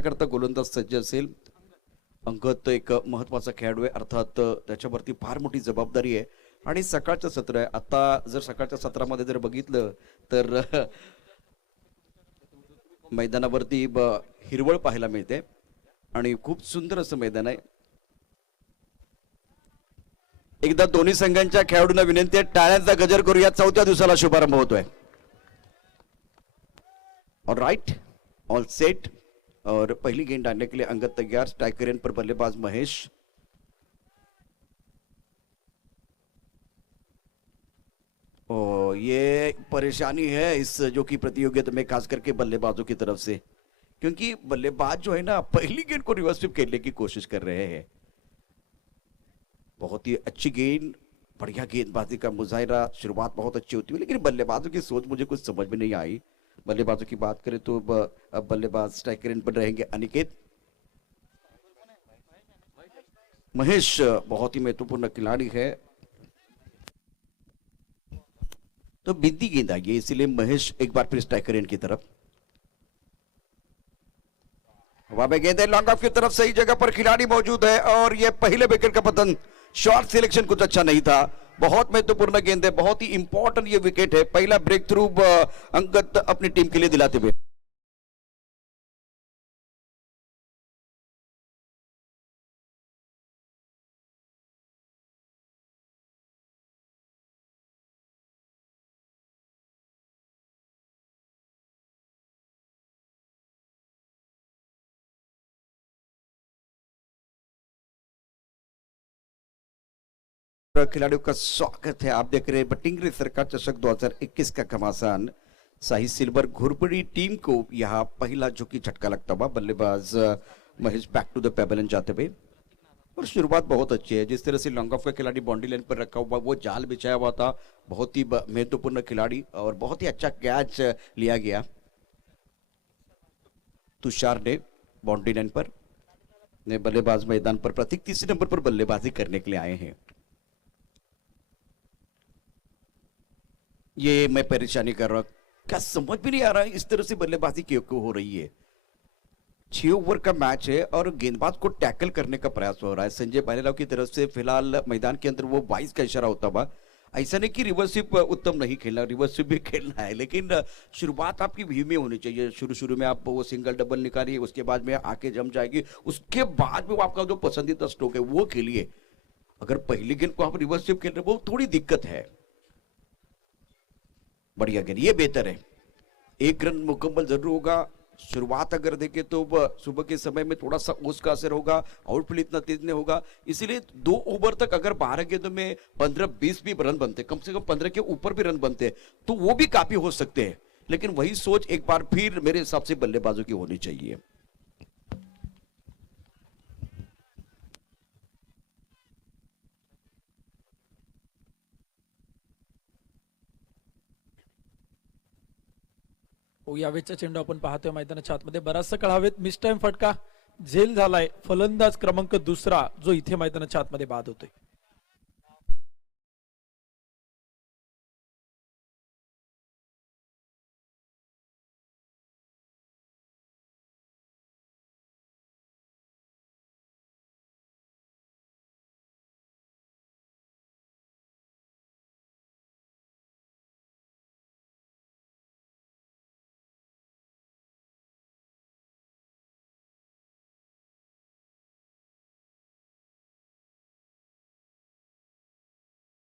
करण्याकरता गोलंदाज सज्ज असेल. अंगद एक महत्वाचा खेळाडू आहे, अर्थात त्याच्यावरती फार मोठी जबाबदारी आहे आणि सकाळचं सत्र आहे. आता जर सकाळच्या सत्रामध्ये जर बघितलं तर मैदानावरती हिरवळ पाहायला मिळते आणि खूप सुंदर असं मैदान आहे. एकदा दोन्ही संघांच्या खेळाडूंना विनंती आहे, टाळ्यांचा गजर करूया. चौथ्या दिवसाला शुभारंभ होतोय. All right, all set. और पहली गेंद डालने के लिए अंगद तैयार. स्ट्राइकर एंड पर बल्लेबाज महेश. ये परेशानी है इस जो कि प्रतियोगिता में, खास करके बल्लेबाजों की तरफ से, क्योंकि बल्लेबाज जो है ना पहली गेंद को रिवर्स स्वीप खेलने की कोशिश कर रहे हैं. बहुत ही अच्छी गेंद, बढ़िया गेंदबाजी का मुजाहिरा. शुरुआत बहुत अच्छी होती है, लेकिन बल्लेबाजों की सोच मुझे कुछ समझ में नहीं आई. बल्लेबाजों की बात करें तो अब बल्लेबाज स्ट्राइकर एंड पर रहेंगे अनिकेत. महेश बहुत ही महत्वपूर्ण खिलाड़ी है, तो बिंदी गेंद आई है, इसीलिए महेश एक बार फिर स्ट्राइकर एंड की तरफ. हवा में गेंद है लॉन्ग ऑफ की तरफ, सही जगह पर खिलाड़ी मौजूद है और ये पहले विकेट का पतन. शॉर्ट सिलेक्शन कुछ अच्छा नहीं था. बहुत महत्वपूर्ण गेंद है, बहुत ही इंपॉर्टेंट ये विकेट है. पहला ब्रेक थ्रू अंगद अपनी टीम के लिए दिलाते हुए. खिलाड़ियों का स्वागत है. आप देख रहे हैं बटिंगरी सरकार चषक 2021 का घमासान. शाही सिल्वर घुरपड़ी टीम को यहाँ पहला जो कि झटका लगता हुआ. बल्लेबाज Mahesh back to the pavilion जाते हुए और शुरुआत बहुत अच्छी है. जिस तरह से लॉन्ग ऑफ का खिलाड़ी बाउंड्री लाइन पर रखा हुआ, वो जाल बिछाया हुआ था. बहुत ही महत्वपूर्ण खिलाड़ी और बहुत ही अच्छा कैच लिया गया. तुषार ने बाउंड्री लाइन पर ने बल्लेबाज मैदान पर प्रतीक तीसरे नंबर पर बल्लेबाजी करने के लिए आए हैं. ये मैं परेशानी कर रहा, क्या समझ भी नहीं आ रहा है इस तरह से बल्लेबाजी क्यों हो रही है. 6 ओवर का मैच है और गेंदबाज को टैकल करने का प्रयास हो रहा है. संजय भालेराव की तरफ से फिलहाल मैदान के अंदर वो 22 का इशारा होता हुआ. ऐसा नहीं कि रिवर्स स्वीप उत्तम नहीं खेलना, रिवर्स स्वीप भी खेलना है, लेकिन शुरुआत आपकी व्यू में होनी चाहिए. शुरू में आप वो सिंगल डबल निकालिए, उसके बाद में आके जम जाएगी, उसके बाद में वो आपका जो पसंदीदा स्ट्रोक है वो खेलिए. अगर पहली गेंद को आप रिवर्स स्वीप खेल रहे हो वो थोड़ी दिक्कत है. बढ़िया गेंद, ये बेहतर है. 1 रन मुकम्मल जरूर होगा. शुरुआत अगर देखें तो सुबह के समय में थोड़ा सा ओस का असर होगा, आउटफील्ड इतना तेज नहीं होगा, इसलिए 2 ओवर तक अगर 12 गेंदों में 15-20 भी रन बनते, कम से कम 15 के ऊपर भी रन बनते तो वो भी काफी हो सकते हैं. लेकिन वही सोच एक बार फिर मेरे हिसाब से बल्लेबाजों की होनी चाहिए. यावेळचा चेंडू आपण पाहतोय मैदानाच्या आतमध्ये बराचसा काळ हवेत मिस टाइम फटका झेल झालाय. फलंदाज क्रमांक 2 जो इथे मैदानाच्या आतमध्ये बाद होतोय.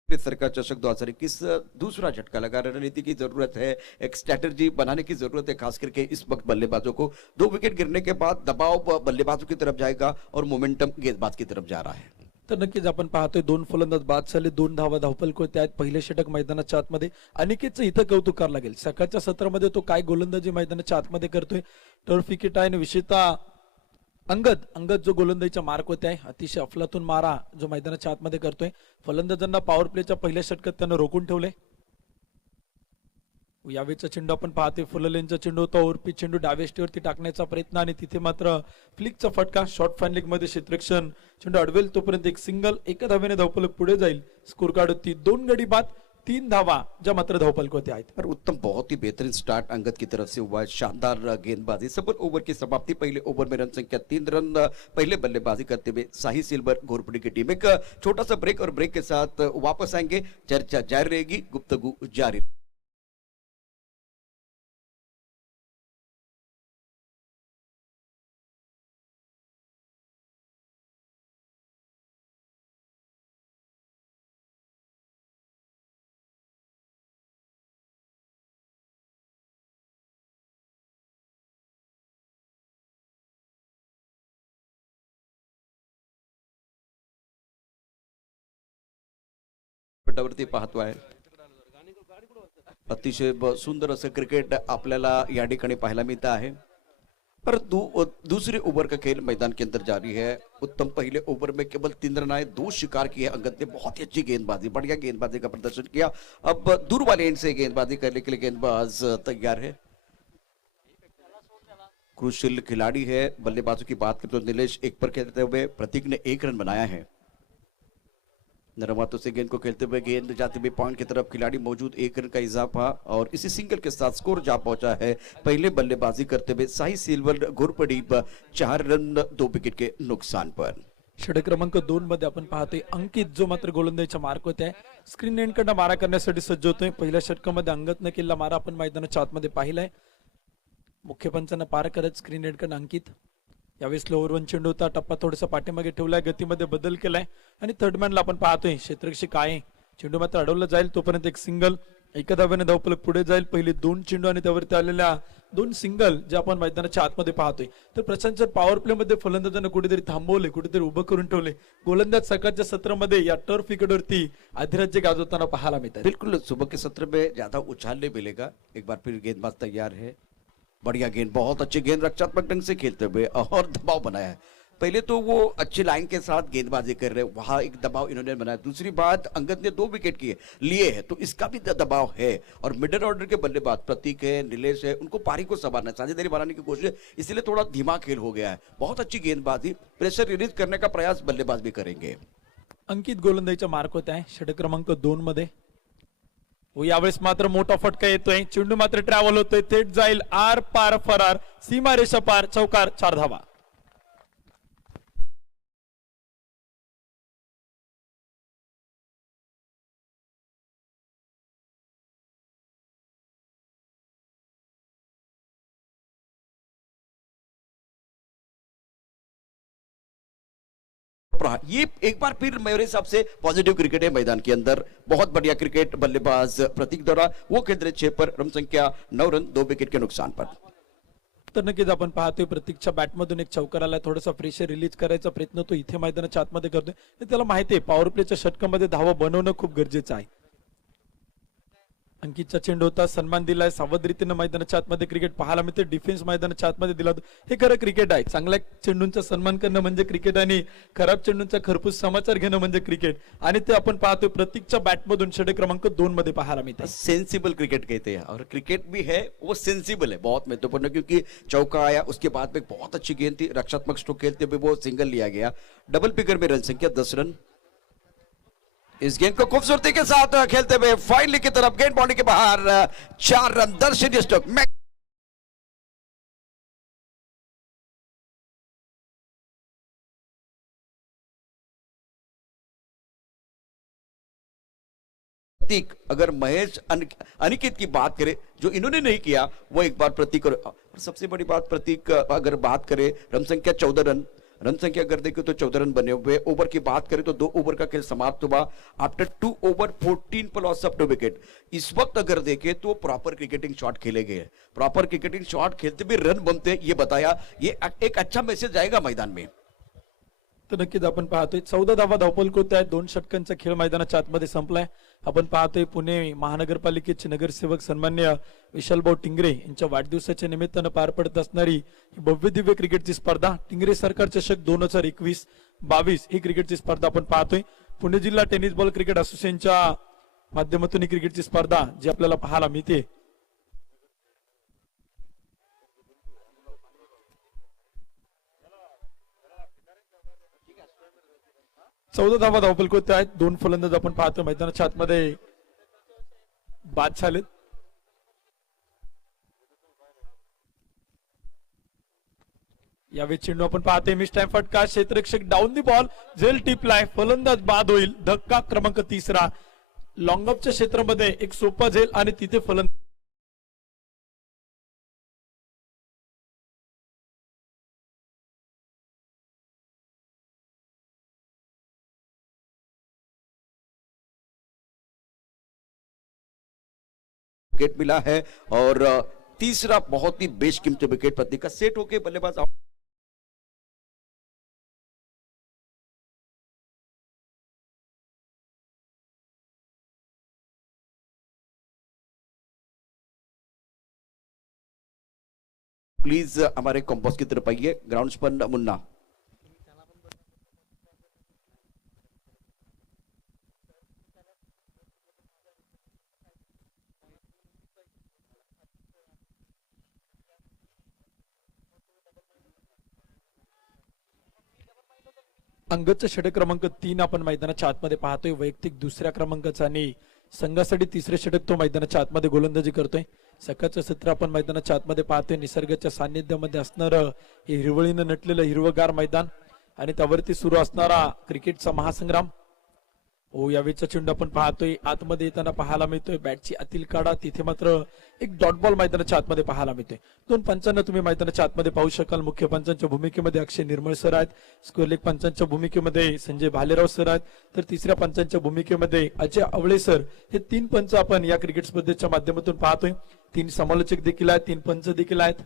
सरकार चषक 2021 दूसरा झटका लगा. रणनीति की जरूरत है, एक स्ट्रैटेजी बनाने की जरूरत है, खास करके इस वक्त बल्लेबाजों को. 2 विकेट गिरने के बाद दबाव बल्लेबाजों की तरफ जाएगा और मोमेंटम गेंदबाज की तरफ जा रहा है. तर नक्कीच आपण पाहतोय 2 फलंदाज बाद झाले, 2 धावा धावपल करते आहेत. पहिले षटक मैदानाच्या आतमध्ये. अनिकेतचं इथं कौतुक करावं लागेल. सकाळच्या सत्रामध्ये तो काय गोलंदाजी मैदानाच्या आतमध्ये करतोय. टर्फ विकेट आहे आणि विशेषतः अंगद जो गोलंदाजीच्या मार्क होते आहे, अतिशय अफलातून मारा जो मैदानाच्या आतमध्ये करतोय. फलंदाजांना पॉवर प्लेच्या पहिल्या षटकात त्यानं रोखून ठेवले. यावेळचा चेंडू आपण पाहतोय फुललेनचा चेंडू होता. ओरपी चेंडू डावेष्टीवरती टाकण्याचा प्रयत्न आणि तिथे मात्र फ्लिकचा फटका. शॉर्ट फॅन लीग मध्ये क्षेत्ररक्षण चेंडू अडवेल तोपर्यंत एक सिंगल, एका धावेने धावफलक पुढे जाईल. स्कोर कार्ड होती 2 गडी बाद. 3 धावा ज्या मात्र धावफलक आहेत. और उत्तम बहुत ही बेहतरीन स्टार्ट अंगद की तरफ से हुआ है, शानदार गेंदबाजी। सबल ओवर की समाप्ति, पहले ओवर में रन संख्या 3 रन, पहले बल्लेबाजी करते हुए शाही सिल्वर घोरपड़ी की टीम। एक छोटा सा ब्रेक और ब्रेक के साथ वापस आएंगे, चर्चा जारी रहेगी, गुफ्तगू जारी। पटावरती पाहतो आहे, अतिशय सुंदर असं क्रिकेट आपल्याला या ठिकाणी पाहायला मिळतं आहे। पर दूसरे ओवर का खेल मैदान के अंदर जारी है। उत्तम पहले ओवर में केवल 3 रन आए, 2 शिकार किए अंगद ने, बहुत ही अच्छी गेंदबाजी, बढ़िया गेंदबाजी का प्रदर्शन किया। अब दूर वाले एंड से गेंदबाजी करने के लिए गेंदबाज तैयार है। क्रूशियल खिलाड़ी है। बल्लेबाजों की बात करें तो नीलेश एक पर खेलते हुए, प्रतीक ने 1 रन बनाया है। नरम हाथों से गेंद को खेलते हुए, गेंद जाते हुए पॉइंट की तरफ, खिलाड़ी मौजूद, 1 रन का इजाफा और इसी सिंगल के साथ स्कोर जा पहुंचा है। पहले बल्लेबाजी करते हुए शाही सिल्वर घोरपड़ी 4 रन 2 विकेट के नुकसान पर। षटक क्रमांक 2 मध्ये आपण पाहतोय अंकित जो मात्र गोलंदाजीच्या मार्क होत आहे, स्क्रीन एंड कडनं मारा करण्यासाठी सज्ज होतोय। पहिल्या षटकामध्ये अंगतनं केलेला मारा आपण मैदानाच्या आतमध्ये पाहिलाय। मुख्य पंचांना पार करत स्क्रीन एंड कडनं अंकित, यावेळी स्लोअर वन चेंडू होता, टप्पा थोडासा पाठीमागे ठेवलाय, गतीमध्ये बदल केलाय आणि थर्ड मॅनला आपण पाहतोय क्षेत्ररक्षक काय, चेंडू मात्र अडवला जाईल तोपर्यंत एक सिंगल, एका धावेने धावफलक पुढे जाईल। पहिले 2 चेंडू आणि त्यावरती आलेल्या 2 सिंगल जे आपण मैदानाच्या आतमध्ये पाहतोय। तर प्रशांत पॉवर प्ले मध्ये फलंदाजांना कुठेतरी थांबवले, कुठेतरी उभं करून ठेवले। गोलंदाज सकाळच्या सत्रामध्ये या टर्फ विकेटवरती अधिराज्य गाजवताना पाहायला मिळतात। बिल्कुल सुबह के सत्र में ज्यादा उछाल नहीं मिलेगा। एक बार फिर गेंदबाज तैयार है, बढ़िया गेंद, बहुत अच्छी गेंद, रक्षात्मक ढंग से खेलते हुए और दबाव बनाया है। पहले तो वो अच्छी लाइन के साथ गेंदबाजी कर रहे, वहां एक दबाव इन्होंने बनाया। दूसरी बात, अंगद ने 2 विकेट लिए हैं, तो इसका भी दबाव है। और मिडिल ऑर्डर के बल्लेबाज प्रतीक है, नीलेश है, उनको पारी को संभालना, साझेदारी बनाने की कोशिश, इसलिए थोड़ा धीमा खेल हो गया है। बहुत अच्छी गेंदबाजी, प्रेशर रिलीज करने का प्रयास बल्लेबाज भी करेंगे। अंकित गोलंदाजीचा मार्क होत आहे षटक क्रमांक 2 मध्ये। यावेळेस मात्र मोठा फटका येतोय, चेंडू मात्र ट्रॅव्हल होतोय, थेट जाईल आर पार फरार, सीमा रेषा पार, चौकार, 4 धावा। ये एक बार फिर मेरे हिसाब से पॉजिटिव क्रिकेट है मैदान के अंदर। बहुत बढ़िया क्रिकेट बल्लेबाज प्रतीक द्वारा, वो खेल रहे 6 पर, रन संख्या 9 रन 2 विकेट के नुकसान पर। तर नक्कीच आपण पाहतोय प्रतीकच्या बॅटमधून एक चौकार आला, थोडासा प्रेशर रिलीज करायचा प्रयत्न तो इथे मैदानाच्या आतमध्ये करतोय। त्याला माहिती आहे पॉवर प्लेच्या षटकामध्ये धावा बनवणं खूप गरजेचं आहे। अंकितचा चेंडू होता, सन्मान दिलाय, सावध रीतीने मैदानाच्या आतमध्ये क्रिकेट पाहायला मिळते। डिफेन्स मैदानाच्या आतमध्ये दिला, हे खरं क्रिकेट आहे। चांगल्या चेंडूंचा सन्मान करणं म्हणजे क्रिकेट आणि खराब चेंडूंचा खरपूस समाचार घेणं म्हणजे क्रिकेट। आणि ते आपण पाहतोय प्रतीकच्या बॅटमधून षटक क्रमांक 2 मध्ये पाहायला मिळते। सेंसिबल क्रिकेट कहते हैं, और क्रिकेट भी है वो सेंसिबल है, बहुत महत्वपूर्ण, क्योंकि चौका आया, उसके बाद में बहुत अच्छी गेंद थी, रक्षात्मक स्ट्रोक खेलते हुए वो सिंगल लिया गया। डबल फिगर में रन संख्या 10 रन। इस गेंद को खूबसूरती के साथ खेलते हुए फाइनली की तरफ, गेंद बाउंड्री के बाहर, 4 रन, दर्शनीय स्ट्रोक। प्रतीक, अगर महेश अनिकेत की बात करें, जो इन्होंने नहीं किया वो एक बार प्रतीक, और सबसे बड़ी बात प्रतीक अगर बात करें, रन संख्या 14 रन, रन संख्या अगर देखें तो 14 रन बने हुए। ओवर की बात करें तो 2 ओवर का खेल समाप्त हुआ आफ्टर 2 ओवर 14 पर लॉस ऑफ 2 विकेट। इस वक्त अगर देखें तो प्रॉपर क्रिकेटिंग शॉट खेले गए, प्रॉपर क्रिकेटिंग शॉट खेलते हुए रन बनते, ये बताया, ये एक अच्छा मैसेज जाएगा मैदान में। तर नक्कीच आपण पाहतोय 14 धावा धावफलक होत आहेत, 2 षटकांचा खेळ मैदानाच्या आतमध्ये संपलाय। आपण पाहतोय पुणे महानगरपालिकेचे नगरसेवक सन्मान्य विशालभाऊ टिंगरे यांच्या वाढदिवसाच्या निमित्तानं पार पडत असणारी ही भव्य दिव्य क्रिकेटची स्पर्धा, टिंगरे सरकार चषक 2021-22 ही क्रिकेटची स्पर्धा आपण पाहतोय। पुणे जिल्हा टेनिस बॉल क्रिकेट असोसिएशनच्या माध्यमातून ही क्रिकेटची स्पर्धा जी आपल्याला पाहायला मिळते। 14 धावा धावफलक होत आहेत, 2 फलंदाज आपण पाहतो मैदानाच्या आतमध्ये बाद झालेत. यावेळी चेंडू आपण पाहते मिस टाइम फटका, क्षेत्ररक्षक डाऊन दी बॉल, झेल टिपलाय, फलंदाज बाद होईल. धक्का क्रमांक 3 लॉंगअपच्या क्षेत्रामध्ये एक सोपा झेल आणि तिथे फलंदाज. विकेट मिला है और तीसरा बहुत ही बेशकीमती विकेट पत्नी का सेट होके बल्लेबाज आउट. प्लीज हमारे कंपोज की तरफ आइए. ग्राउंड्स पर मुन्ना. अंगदचं षटक क्रमांक 3 आपण मैदानाच्या आतमध्ये पाहतोय. वैयक्तिक दुसऱ्या क्रमांकाचा आणि संघासाठी तिसरे षटक तो मैदानाच्या आतमध्ये गोलंदाजी करतोय. सकाळचं सत्र आपण मैदानाच्या आतमध्ये पाहतोय. निसर्गाच्या सान्निध्यामध्ये असणारं हे हिरवळीनं नटलेलं हिरवगार मैदान आणि त्यावरती सुरू असणारा क्रिकेटचा महासंग्राम. हो, यावेळीचा चेंडू आपण पाहतोय आतमध्ये येताना पाहायला मिळतोय. बॅटची आतील काढा, तिथे मात्र एक डॉट बॉल मैदानाच्या आतमध्ये पाहायला मिळतोय. 2 पंचांना तुम्ही मैदानाच्या आतमध्ये पाहू शकाल. मुख्य पंचांच्या भूमिकेमध्ये अक्षय निर्मळ सर आहेत. स्क्वेअर लेग पंचांच्या भूमिकेमध्ये संजय भालेराव सर आहेत. तर तिसऱ्या पंचांच्या भूमिकेमध्ये अजय आवळे सर. हे 3 पंच आपण या क्रिकेट स्पर्धेच्या माध्यमातून पाहतोय. 3 समालोचक देखील आहेत, 3 पंच देखील आहेत.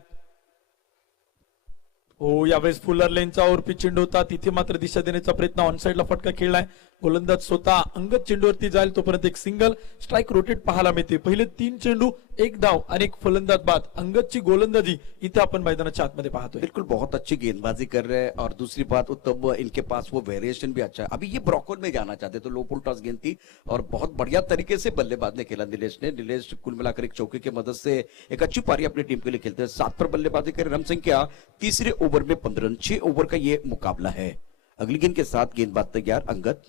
हो, यावेळेस फुलर लेनचा ओव्हरपिच चेंडू होता, तिथे मात्र दिशा देण्याचा प्रयत्न, ऑन साइडला फटका खेळलाय. गोलंदाज स्वतः अंगद चेंडूवरती जाईल तोपर्यंत एक सिंगल स्ट्राइक रोटेट पाहायला मिळते. पहिले 3 चेंडू, 1 धाव आणि एक फलंदाज बाद. अंगदची गोलंदाजी इथे आपण मैदानाच्या आतमध्ये पाहतोय. बिल्कुल बहुत अच्छी गेंदबाजी कर रहे हैं और दूसरी बात उत्तम इनके पास वो वेरिएशन भी अच्छा है. अभी ये ब्रॉकआउट में जाना चाहते तो लो पुल टॉस गेंद थी और बहुत बढ़िया तरीके से बल्लेबाज ने खेला नीलेश ने. नीलेश कुल मिलाकर एक चौके की मदद से एक अच्छी पारी अपनी टीम के लिए खेलते हैं. 7 पर बल्लेबाजी करे. रन संख्या तीसरे ओवर में 15 रन. 6 ओवर का ये मुकाबला है. अगली गेंद के साथ गेंदबाज तैयार. अंगद,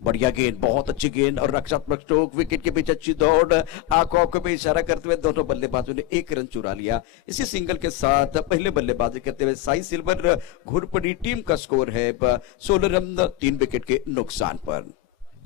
बढ़िया गेंद, बहुत अच्छी गेंद और रक्षात्मक स्ट्रोक. विकेट के बीच अच्छी दौड़, आंखों पे इशारा करते हुए दोनों बल्लेबाजों ने 1 रन चुरा लिया. इसी सिंगल के साथ पहले बल्लेबाजी करते हुए साई सिल्वर घोरपड़ी टीम का स्कोर है 16 रन 3 विकेट के नुकसान पर.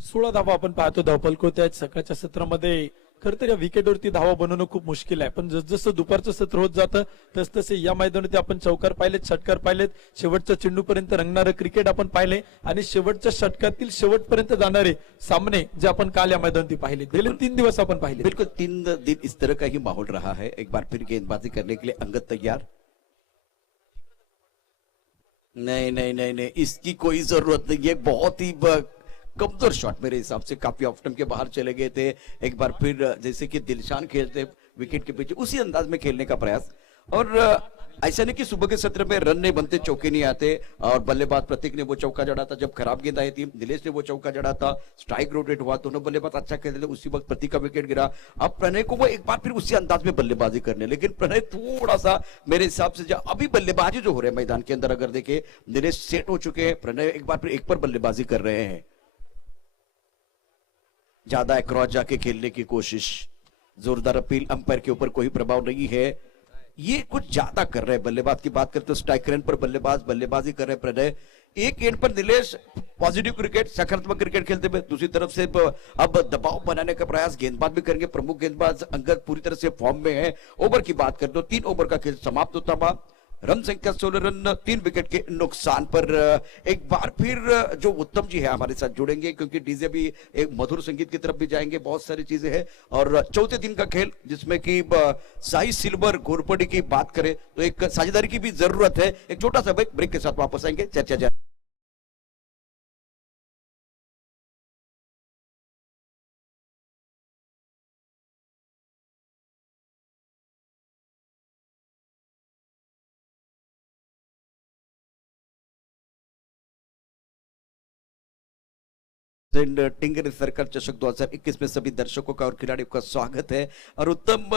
16 धावा आपण पाहतो. धावफलक होत आहेत. सकाळच्या सत्रामध्ये खरं तर या विकेटवरती धावा बनवणं खूप मुश्किल आहे, पण जसजसं दुपारचं सत्र होत जातं तसतसे या मैदानात आपण चौकार पाहिलेत, षटकार पाहिलेत, शेवटच्या चेंडूपर्यंत रंगणारं क्रिकेट आपण पाहिले आणि शेवटच्या षटकातील शेवटपर्यंत जाणारे सामने जे आपण काल या मैदानात पाहिले. गेले 3 दिवस आपण पाहिले. बिल्कुल 3 दिन इस तरह का ही माहौल रहा है. एक बार फिर गेंदबाजी करने के लिए अंगद तैयार. नहीं नहीं नहीं नहीं, इसकी कोई जरूरत नहीं. ये बहुत ही कमजोर शॉट मेरे हिसाब से. काफी ऑफ स्टंप के बाहर चले गए थे. एक बार फिर जैसे कि दिलशान खेलते विकेट के पीछे उसी अंदाज में खेलने का प्रयास. और ऐसा नहीं कि सुबह के सत्र में रन नहीं बनते, चौके नहीं आते. और बल्लेबाज प्रतीक ने वो चौका जड़ा था जब खराब गेंद आई थी. नीलेश ने वो चौका जड़ा था, स्ट्राइक रोटेट हुआ, दोनों बल्लेबाज अच्छा खेलते थे. उसी वक्त प्रतीक का विकेट गिरा. अब प्रणय को वो एक बार फिर उसी अंदाज में बल्लेबाजी करने, लेकिन प्रणय थोड़ा सा मेरे हिसाब से अभी बल्लेबाजी जो हो रहे हैं मैदान के अंदर अगर देखे, नीलेश सेट हो चुके हैं, प्रणय एक बार फिर 1 पर बल्लेबाजी कर रहे हैं. ज्यादा अक्रॉस जाके खेलने की कोशिश. जोरदार अपील, अंपायर के ऊपर कोई प्रभाव नहीं है. ये कुछ ज्यादा कर रहे हैं. बल्लेबाज की बात करते हो, स्ट्राइक रेंज पर बल्लेबाजी कर रहे हैं प्रणय. एक एंड पर नीलेश पॉजिटिव क्रिकेट, सकारात्मक क्रिकेट खेलते हुए, दूसरी तरफ से अब दबाव बनाने का प्रयास गेंदबाज भी करेंगे. प्रमुख गेंदबाज अंगद पूरी तरह से फॉर्म में है. ओवर की बात करते हो, 3 ओवर का खेल समाप्त होता हुआ. रन संख्या 16 रन 3 विकेट के नुकसान पर. एक बार फिर जो उत्तम जी है हमारे साथ जुड़ेंगे, क्योंकि डीजे भी एक मधुर संगीत की तरफ भी जाएंगे. बहुत सारी चीजें हैं. और चौथे दिन का खेल जिसमें कि साई सिल्वर घोरपड़ी की बात करें तो एक साझेदारी की भी जरूरत है. एक छोटा सा ब्रेक के साथ वापस आएंगे. चर्चा जारी. टिंगर सर्कल चषक 2021 में सभी दर्शकों का और खिलाड़ियों का स्वागत है. और उत्तम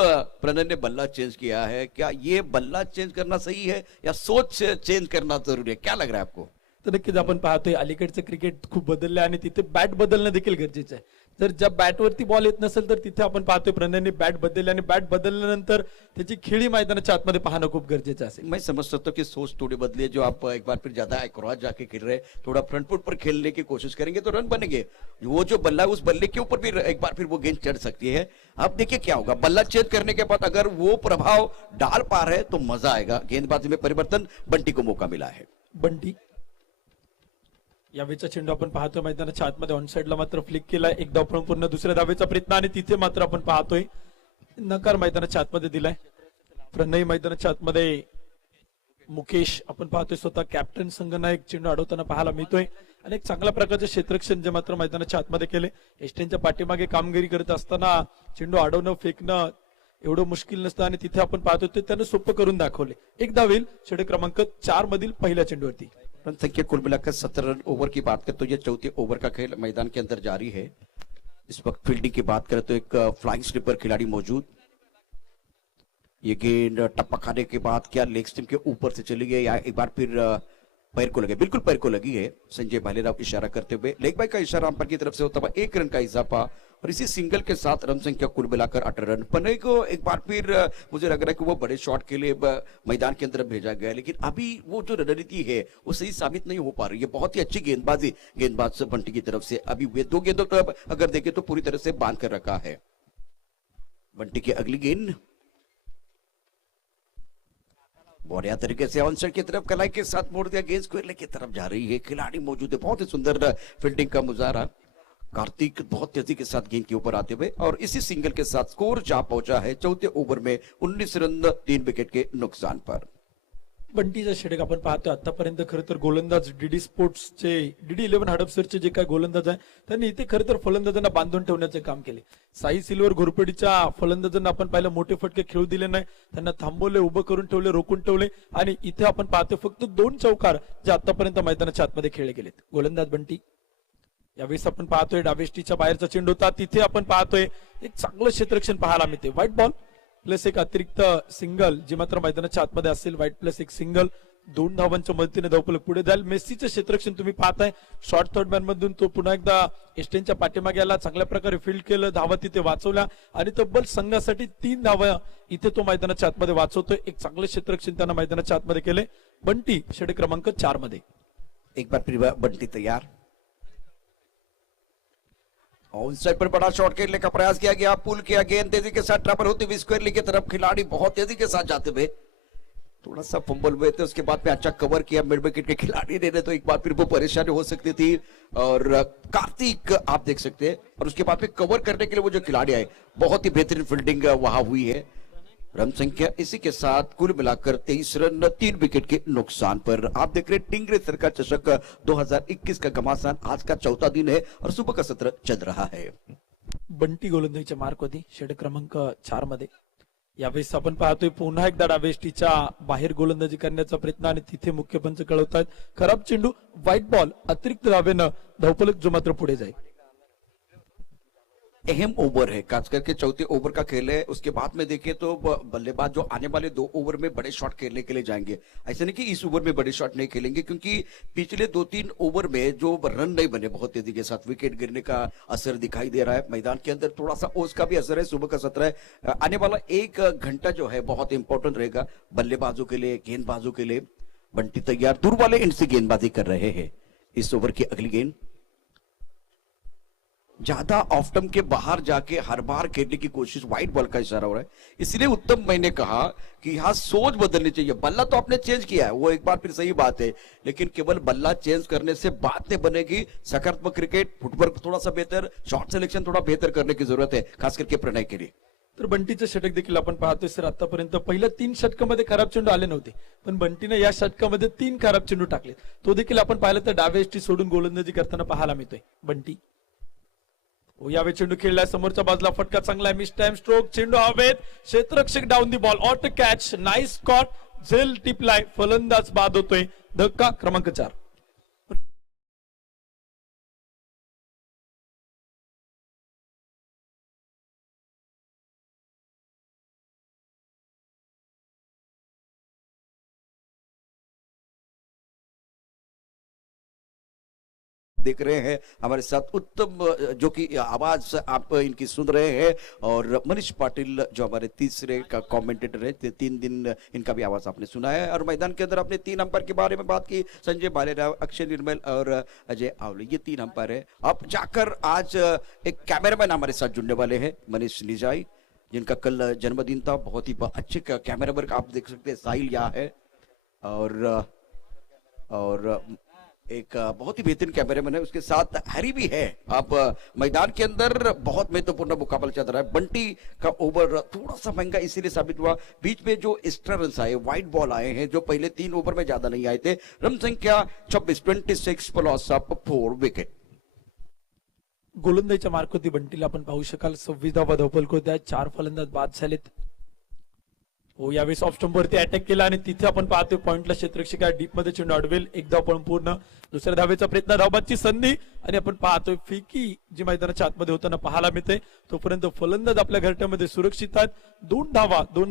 प्रणय ने बल्ला चेंज किया है. क्या ये बल्ला चेंज करना सही है या सोच चेंज करना जरूरी है? क्या लग रहा है आपको? तर नक्कीच आपण पाहतोय अलीकडचं क्रिकेट खूप बदललंय आणि तिथे बॅट बदलणं देखील गरजेचं आहे. जर ज्या बॅटवरती बॉल येत नसेल तर तिथे आपण पाहतोय प्रणयने बॅट बदलली आणि बॅट बदलल्यानंतर त्याची खेळी मैदानाच्या आतमध्ये पाहणं खूप गरजेचं असेल. मैं समझ सकता हूँ कि सोच थोड़ी बदली है, जो आप एक बार फिर ज्यादा अक्रॉस जाके खेल रहे हैं, थोड़ा फ्रंट फुट पर खेलने की कोशिश करेंगे तो रन बनेंगे। वो जो बल्ला है उस बल्ले के ऊपर भी एक बार फिर वो गेंद चढ़ सकती है। अब देखिए क्या होगा, बल्ला चेंज करने के बाद अगर वो प्रभाव डाल पा रहे तो मजा आएगा। गेंदबाजी में परिवर्तन, बंटी को मौका मिला है। बंटी यावेळचा चेंडू आपण पाहतोय मैदानाच्या आतमध्ये ऑन साइडला मात्र फ्लिक केलाय, एक धाव पूर्ण दुसऱ्या धावेचा प्रयत्न आणि तिथे मात्र आपण पाहतोय नकार मैदानाच्या आतमध्ये दिलाय। प्रणय मैदानाच्या आतमध्ये मुकेश आपण पाहतोय स्वतः कॅप्टन संघांना एक चेंडू अडवताना पाहायला मिळतोय आणि एक चांगल्या प्रकारचे क्षेत्ररक्षण जे मात्र मैदानाच्या आतमध्ये केले। एस्टेनच्या पाठीमागे कामगिरी करत असताना चेंडू अडवणं फेकणं एवढं मुश्किल नसतं आणि तिथे आपण पाहतोय ते त्यानं सोपं करून दाखवले। एक धाव येईल षटक क्रमांक 4 मधील पहिल्या चेंडूवरती। रन संख्या कुल मिलाकर 17 रन। ओवर की बात करें तो ये चौथे ओवर का खेल मैदान के अंदर जारी है। इस वक्त फील्डिंग की बात करें तो एक फ्लाइंग स्लीपर खिलाड़ी मौजूद। ये गेंद टप्पा खाने के बाद क्या लेग स्टंप के ऊपर से चली गई या एक बार फिर पैर को लगे? बिल्कुल पैर को लगी है। संजय भालेराव इशारा करते हुए लेग बाय का इशारा अंपायर की तरफ से होता हुआ 1 रन का इजाफा और इसी सिंगल के साथ रन संख्या कुल मिलाकर 18 रन। पन्ने को एक बार फिर मुझे लग रहा है कि वो बड़े शॉट के लिए मैदान के अंदर भेजा गया, लेकिन अभी वो जो रणनीति है वो सही साबित नहीं हो पा रही है। बहुत ही अच्छी गेंदबाजी गेंदबाज बंटी की तरफ से। अभी वे 2 गेंदों तो अगर देखें तो पूरी तरह से बांध कर रखा है। बंटी की अगली गेंद बढ़िया तरीके से ऑन साइड की तरफ कलाई के साथ मोड़ दिया, गेंद स्क्वायर की तरफ जा रही है। खिलाड़ी मौजूद है, बहुत ही सुंदर फील्डिंग का मुजाहरा। कार्तिक बहुत तेजी के साथ गेंद के ऊपर आते हुए और इसी सिंगल के साथ स्कोर जा पहुंचा है चौथे ओवर में 19 रन 3 विकेट के नुकसान पर। बंटीचा षटक आपण पाहतोय आतापर्यंत खरं तर गोलंदाज डीडी स्पोर्ट्सचे डीडी 11 हडपसरचे जे काय गोलंदाज आहे त्यांनी इथे खरं तर फलंदाजांना बांधून ठेवण्याचे काम केले। साई सिल्वर घोरपडीच्या फलंदाजांना आपण पाहिलं मोठे फटके खेळू दिले नाही, त्यांना थांबवले, उभं करून ठेवले, रोखून ठेवले आणि इथे आपण पाहतोय फक्त 2 चौकार जे आतापर्यंत मैदानाच्या आतमध्ये खेळले गेलेत। गोलंदाज बंटी यावेळेस आपण पाहतोय डावेष्टीच्या बाहेरचा चेंडू होता, तिथे आपण पाहतोय एक चांगलं क्षेत्ररक्षण पाहायला मिळते। व्हाईट बॉल प्लस एक अतिरिक्त सिंगल जे मात्र मैदानाच्या आतमध्ये असेल। व्हाईट प्लस एक सिंगल 2 धावांच्या मदतीने धावफलक पुढे जाईल। मेस्सीचं क्षेत्ररक्षण तुम्ही पाहताय शॉर्ट थर्ड मॅन मधून तो पुन्हा एकदा एस्टेनच्या पाठीमागे आला, चांगल्या प्रकारे फील्ड केलं, धावा तिथे वाचवल्या आणि तब्बल संघासाठी 3 धावा इथे तो मैदानाच्या आतमध्ये वाचवतोय। एक चांगलं क्षेत्ररक्षण त्यांना मैदानाच्या आतमध्ये केले। बंटी षटक क्रमांक 4 मध्ये। एक बार फिर बंटी तैयार, ऑन साइड पर बड़ा शॉट खेलने का प्रयास किया गया, पुल किया, गेंद तेजी के साथ ट्रैपल होते हुए स्क्वायर की तरफ खिलाड़ी बहुत तेजी के साथ जाते हुए थोड़ा सा फंबल हुए थे, उसके बाद में अच्छा कवर किया मिड विकेट के खिलाड़ी ने तो एक बार फिर वो परेशानी हो सकती थी। और कार्तिक आप देख सकते हैं और उसके बाद में कवर करने के लिए वो जो खिलाड़ी आए बहुत ही बेहतरीन फील्डिंग वहां हुई है। रन संख्या इसी के साथ कुल मिलाकर 23 रन 3 विकेट के नुकसान पर। आप देख रहे टिंगरे सरकार चषक 2021 का घमासान आज का 4था दिन है और सुबह का सत्र चल रहा है। बंटी गोलंदाजीच्या मार्क होती षटक क्रमांक 4 मध्ये। यावेळेस आपण पाहतोय पुन्हा एकदा डावेष्टीच्या बाहेर गोलंदाजी करण्याचा प्रयत्न आणि तिथे मुख्य पंच कळवतात खराब चेंडू, व्हाईट बॉल, अतिरिक्त धावेनं धावफलक जो मात्र पुढे जाईल। अहम ओवर है, खास करके चौथे ओवर का खेल है। उसके बाद में देखें तो बल्लेबाज जो आने वाले 2 ओवर में बड़े शॉट खेलने के लिए जाएंगे। ऐसा नहीं कि इस ओवर में बड़े शॉट नहीं खेलेंगे, क्योंकि पिछले 2-3 ओवर में जो रन नहीं बने बहुत तेजी के साथ, विकेट गिरने का असर दिखाई दे रहा है। मैदान के अंदर थोड़ा सा ओस का भी असर है, सुबह का सत्र है। आने वाला 1 घंटा जो है बहुत इंपॉर्टेंट रहेगा बल्लेबाजों के लिए, गेंदबाजों के लिए। बंटी तैयार, दूर वाले इंड से गेंदबाजी कर रहे हैं। इस ओवर की अगली गेंद ज्यादा ऑफ स्टंप के बाहर जाके हर बार खेलने की कोशिश, व्हाइट बॉल का इशारा हो रहा है। इसलिए उत्तम मैंने कहा कि यहां सोच बदलनी चाहिए। बल्ला तो आपने चेंज किया है, वो एक बार फिर सही बात है, लेकिन केवल बल्ला चेंज करने से बात नहीं बनेगी। सकारात्मक क्रिकेट, फुटवर्क थोड़ा सा बेहतर, शॉट सिलेक्शन थोड़ा बेहतर करने की जरूरत है, खास करके प्रणय के लिए। तर बंटीचं षटक देखील आपण पाहतोय सर, आतापर्यंत पहिल्या 3 षटकामध्ये खराब चेंडू आले नव्हते, पण बंटीने या षटकामध्ये 3 खराब चेंडू टाकले। तो देखील आपण पाहिलं तर डावे एष्टी सोडून गोलंदाजी करताना पाहायला मिळतोय। बंटी यावे चेंडू खेळलाय, समोरच्या बाजूला फटका चांगला, मिस टाइम स्ट्रोक, चेंडू हवेत, क्षेत्ररक्षक down the ball, out catch, nice shot, झेल टिपलाय, फलंदाज बाद होतोय। धक्का क्रमांक 4। देख रहे हैं हमारे साथ उत्तम जो कि आवाज आप इनकी सुन रहे हैं, और मनीष पाटिल जो हमारे तीसरे का कमेंटेटर है, 3 दिन इनका भी आवाज आपने सुना है। और मैदान के अंदर आपने 3 अंपायर के बारे में बात की, संजय भालेराव, अक्षय निर्मल और अजय आवले, ये 3 अंपायर है। अब जाकर आज एक कैमरामैन हमारे साथ जुड़ने वाले हैं, मनीष निजाई, जिनका कल जन्मदिन था। बहुत ही अच्छे कैमरामैन आप देख सकते हैं, साहिल यहाँ है, और एक बहुत ही बेहतरीन कैमरामैन है, उसके साथ हैरी भी है। अब मैदान के अंदर बहुत महत्वपूर्ण मुकाबला चल रहा है। बंटी का ओवर थोड़ा सा महंगा इसीलिए साबित हुआ, बीच में जो एक्स्ट्रा रन आए, व्हाइट बॉल आए हैं, जो पहले 3 ओवर में ज्यादा नहीं आए थे। रन संख्या 26 फॉर लॉस ऑफ 4 विकेट। गोलंदाजीच्या मार्कवरती बंटीला आपण पाहू शकाल 26 धावा धावपल करत आहेत, 4 फलंदाज बाद झालेत. हो, यावेळेस ऑफ स्टंप वरती अटॅक केला आणि तिथे आपण पाहतोय पॉइंटला क्षेत्ररक्षक डीप मध्ये चेंडू अडवेल, एक धाव पण पूर्ण. दुसऱ्या धावेचा प्रयत्न, धावबादची संधी, आणि आपण पाहतोय फिकी जी मैदानाच्या आतमध्ये होताना पाहायला मिळते. तोपर्यंत फलंदाज आपल्या घरट्यामध्ये सुरक्षित आहेत. 2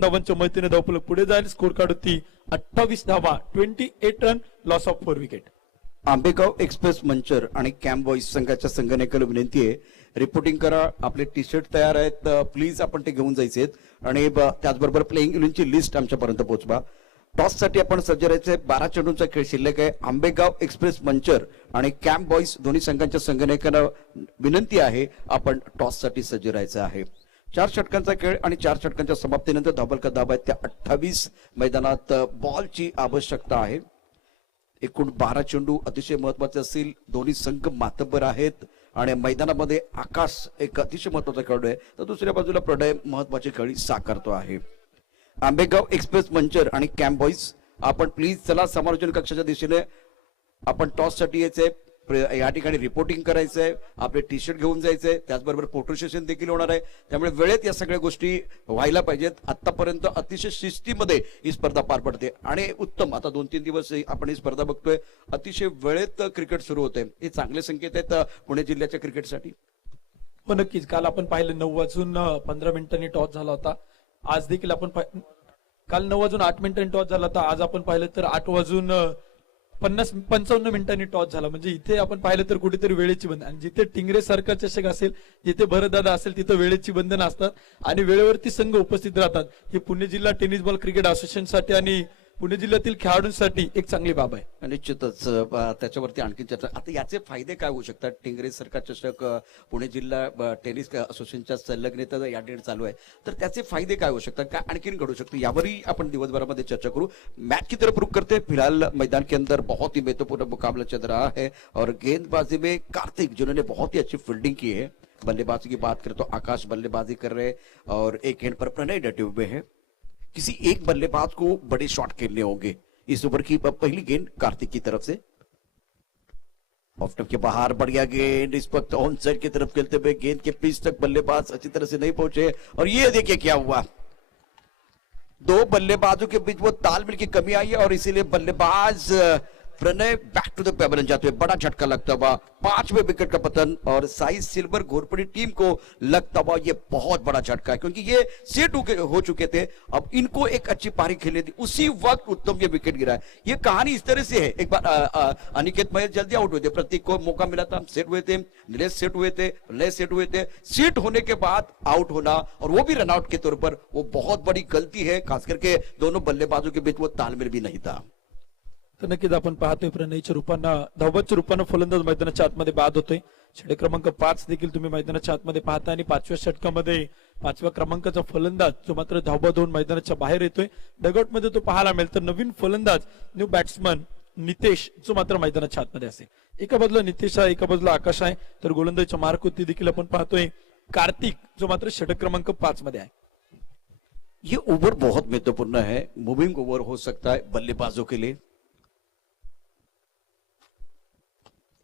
धावांच्या मदतीने धावफलक पुढे जाईल. स्कोर कार्ड होती 28 धावा, 28 run, loss of 4 wicket. Ambegaon express Manchar आणि कॅम्प बॉईज संघाच्या संघटनेकडे विनंती आहे, रिपोर्टिंग करा. आपले टी शर्ट तयार आहेत, प्लीज आपण ते घेऊन जायचे आहेत. आणि त्याचबरोबर प्लेइंग इलेव्हनची लिस्ट आमच्यापर्यंत पोहोचवा. टॉस साठी आपण सज्ज राहायचे. 12 चेंडूंचा खेळ शिल्लक आहे. आंबेगाव एक्सप्रेस मंचर आणि कॅम्प बॉईज दोन्ही संघांच्या संघटनेकडे विनंती आहे, आपण टॉस साठी सज्ज राहायचं आहे. 4 षटकांचा खेळ आणि 4 षटकांच्या समाप्तीनंतर धाबल का धाब आहेत त्या 28. मैदानात बॉलची आवश्यकता आहे. एकूण 12 चेंडू अतिशय महत्वाचे असतील. दोन्ही संघ मातब्बर आहेत आणि मैदानामध्ये आकाश एक अतिशय महत्वाचा खेळाडू आहे, तर दुसऱ्या बाजूला प्रणय महत्वाची खेळी साकारतो आहे. आंबेगाव एक्सप्रेस मंचर आणि कॅम्प बॉईज, आपण प्लीज चला समालोचन कक्षाच्या दिशेने. आपण टॉस साठी यायचंय, या ठिकाणी रिपोर्टिंग करायचंय, आपले टी शर्ट घेऊन जायचंय, त्याचबरोबर फोटो सेशन देखील होणार आहे. त्यामुळे वेळेत या सगळ्या गोष्टी व्हायला पाहिजेत. आतापर्यंत अतिशय शिस्तीमध्ये ही स्पर्धा पार पडते आणि उत्तम. आता 2-3 दिवस आपण ही स्पर्धा बघतोय, अतिशय वेळेत क्रिकेट सुरू होते. हे चांगले संकेत आहेत पुणे जिल्ह्याच्या क्रिकेटसाठी. हो, नक्कीच. काल आपण पाहिलं 9:15 टॉस झाला होता. आज देखील आपण काल 9:08 टॉस झाला होता. आज आपण पाहिलं तर 8:55 टॉस झाला. म्हणजे इथे आपण पाहिलं तर कुठेतरी वेळेची बंधन, आणि जिथे टिंगरे सरकार चषक असेल, जिथे भरतदादा असेल, तिथे वेळेची बंधन असतात आणि वेळेवरती संघ उपस्थित राहतात. हे पुणे जिल्हा टेनिस बॉल क्रिकेट असोसिएशनसाठी आणि पुणे जिल्ह्यातील खेळाडूंसाठी एक चांगली बाब आहे. निश्चितच त्याच्यावरती आणखी चर्चा. आता याचे फायदे काय होऊ शकतात? टिंगरे सरकार चषक पुणे जिल्हा टेनिस असोसिएशनच्या संलग्नता या ठिकाणी चालू आहे, तर त्याचे फायदे काय होऊ शकतात, काय आणखीन घडू शकतं, यावरही आपण दिवसभरामध्ये चर्चा करू. मैच की तरफ रुख करते. फिलहाल मैदान के अंदर बहुत ही महत्वपूर्ण मुकाबला चल रहा है और गेंदबाजी में कार्तिक जिन्होंने बहुत ही अच्छी फील्डिंग की है. बल्लेबाजी की बात करें तो आकाश बल्लेबाजी कर रहे हैं और एक गेंद पर प्रणय डटे हुए हैं. किसी एक बल्लेबाज को बड़े शॉट खेलने होंगे. इस ओवर की पहली गेंद कार्तिक की तरफ से ऑफ स्टंप के बाहर, बढ़िया गेंद इस वक्त ऑन साइड की तरफ खेलते हुए गेंद के पिच तक बल्लेबाज अच्छी तरह से नहीं पहुंचे. और ये देखिए क्या हुआ, 2 बल्लेबाजों के बीच वो तालमेल की कमी आई है और इसीलिए बल्लेबाज Pranay back to the pavilion जाते हुए बड़ा झटका लगता हुआ 5वें विकेट का पतन. और साई सिल्वर घोरपड़ी टीम को लगता हुआ ये बहुत बड़ा झटका है, क्योंकि ये सेट हो चुके थे. अब इनको एक अच्छी पारी खेलनी थी, उसी वक्त उत्तम ये विकेट गिरा है. ये कहानी इस तरह से है. एक बार अनिकेत महेश जल्दी आउट हुए थे, प्रतीक को मौका मिला था, सेट हुए थे, नीलेश सेट हुए थे, लय सेट हुए थे. सेट होने के बाद आउट होना, और वो भी रनआउट के तौर पर, वो बहुत बड़ी गलती है. खास करके दोनों बल्लेबाजों के बीच वो तालमेल भी नहीं था. तर नक्कीच आपण पाहतोय प्रणयच्या रूपानं, धावबादच्या रूपानं फलंदाज मैदानाच्या आतमध्ये बाद होतोय. षटक क्रमांक 5 देखील तुम्ही मैदानाच्या आतमध्ये पाहता आणि 5व्या षटकामध्ये 5व्या क्रमांकाचा फलंदाज जो मात्र धावबाद होऊन मैदानाच्या बाहेर येतोय. डगआउट मध्ये तो पाहायला मिळेल. तर नवीन फलंदाज, न्यू बॅट्समन नितेश, जो मात्र मैदानाच्या आतमध्ये असेल. एका बाजूला नितेश आहे, एका बाजूला आकाश आहे. तर गोलंदाजीच्या मार्कवरती देखील आपण पाहतोय कार्तिक, जो मात्र षटक क्रमांक 5 मध्ये आहे. ये ओवर बहुत महत्वपूर्ण है, मूविंग ओवर हो सकता है बल्लेबाजों के लिए.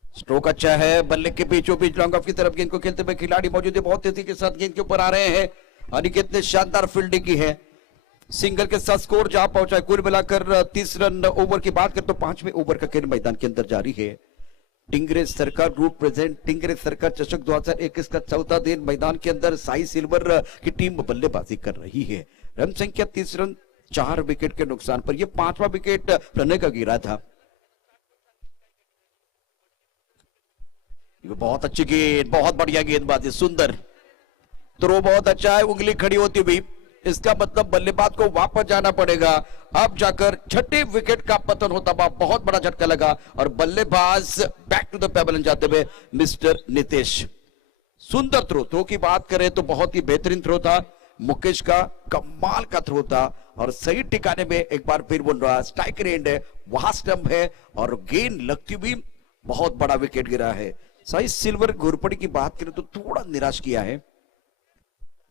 स्ट्रोक अच्छा है, बल्ले के बीचों बीच लॉन्ग ऑफ की तरफ गेंद को खेलते हुए खिलाड़ी मौजूद है, बहुत तेजी के साथ गेंद के ऊपर आ रहे हैं. अनिकेत ने शानदार फील्डिंग की है, सिंगल के साथ स्कोर जहां पहुंचा है. कुल मिलाकर 30 रन. ओवर की बात करें तो 5वें ओवर का खेल मैदान के अंदर जारी है. टिंगरे सरकार ग्रुप प्रेजेंट टिंगरे सरकार चषक 2021 का 4था दिन. मैदान के अंदर साई सिल्वर की टीम बल्लेबाजी कर रही है. रन संख्या 30 रन, 4 विकेट के नुकसान पर. यह 5वां विकेट प्रणय का गिरा था. ये बहुत अच्छी गेंद, बहुत बढ़िया गेंदबाजी, सुंदर थ्रो, बहुत अच्छा है, उंगली खड़ी होती हुई। इसका मतलब बल्लेबाज को वापस जाना पड़ेगा। अब जाकर छठे विकेट का पतन होता हुआ बहुत बड़ा झटका लगा और बल्लेबाज बैक टू द पेबल जाते हुए मिस्टर नितेश। सुंदर थ्रो की बात करें तो बहुत ही बेहतरीन थ्रो था, मुकेश का कमाल का थ्रो था और सही ठिकाने में एक बार फिर बोल रहा स्ट्राइक रेंज है, वहां स्टंप है और गेंद लगती हुई बहुत बड़ा विकेट गिरा है। साई सिल्वर घोरपड़ी की बात करें तो थोड़ा निराश किया है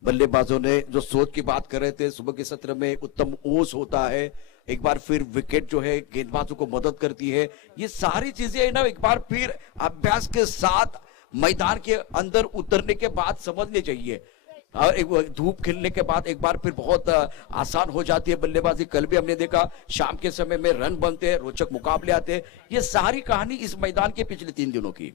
बल्लेबाजों ने, जो सोच की बात कर रहे थे सुबह के सत्र में उत्तम ओस होता है, एक बार फिर विकेट जो है गेंदबाजों को मदद करती है, ये सारी चीजें ना एक बार फिर अभ्यास के साथ मैदान के अंदर उतरने के बाद समझनी चाहिए और एक धूप खिलने के बाद एक बार फिर बहुत आसान हो जाती है बल्लेबाजी। कल भी हमने देखा शाम के समय में रन बनते हैं, रोचक मुकाबले आते हैं, ये सारी कहानी इस मैदान के पिछले 3 दिनों की।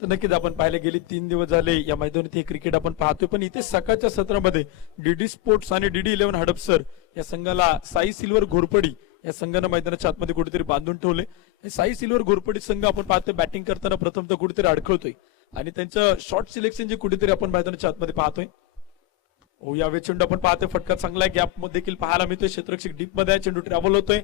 तर नक्कीच आपण पाहिले गेली 3 दिवस झाले या मैदानात हे क्रिकेट आपण पाहतोय, पण इथे सकाळच्या सत्रामध्ये डीडी स्पोर्ट्स आणि डीडी 11 हडपसर या संघाला साई सिल्वर घोरपडी या संघानं मैदानाच्या आतमध्ये कुठेतरी बांधून ठेवले। हे साई सिल्वर घोरपडी संघ आपण पाहतोय बॅटिंग करताना प्रथम तर कुठेतरी अडखळतोय आणि त्यांचं शॉर्ट सिलेक्शन जे कुठेतरी आपण मैदानाच्या आतमध्ये पाहतोय। ओ यावेळी चेंडू आपण पाहतोय, फटका चांगला गॅप मध्ये देखील पाहायला मिळतोय, क्षेत्ररक्षक डीप मध्ये आहे, चेंडू ट्रॅव्हल होतोय,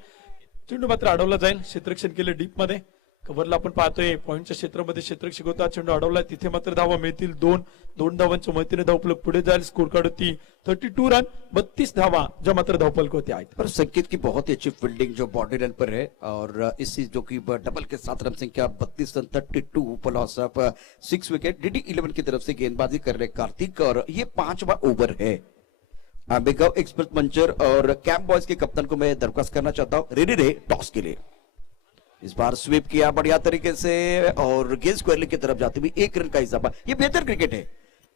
चेंडू मात्र अडवला जाईल, क्षेत्ररक्षण केलं डीप मध्ये, कव्हरला आपण पाहतोय पॉइंटच्या क्षेत्रामध्ये क्षेत्ररक्षक होता, चेंडू अडवला, तिथे मात्र धावा मिळतील 2 धावांच्या मदतीने धावफलक पुढे जाईल, स्कोर कार्ड होती 32 रन 32 धावा ज्या मात्र धावफलक होते आहेत। पर संकेत की बहुत ही अच्छी फील्डिंग जो बॉडी रन पर है और इसी जो कि डबल के साथ रन संख्या 32 run 32 plus up 6 wicket. DD 11 की तरफ से गेंदबाजी कर रहे कार्तिक और ये 5वां ओवर है। बेगांव एक्सप्रेस मंचर और कैंप बॉयज के कप्तान को मैं दरख्वास्त करना चाहता हूं, रेडी रहे टॉस के लिए। इस बार स्वीप किया बढ़िया तरीके से और गेंद स्क्वायरली की तरफ जाती हुई 1 रन का इजाफा। ये बेहतर क्रिकेट है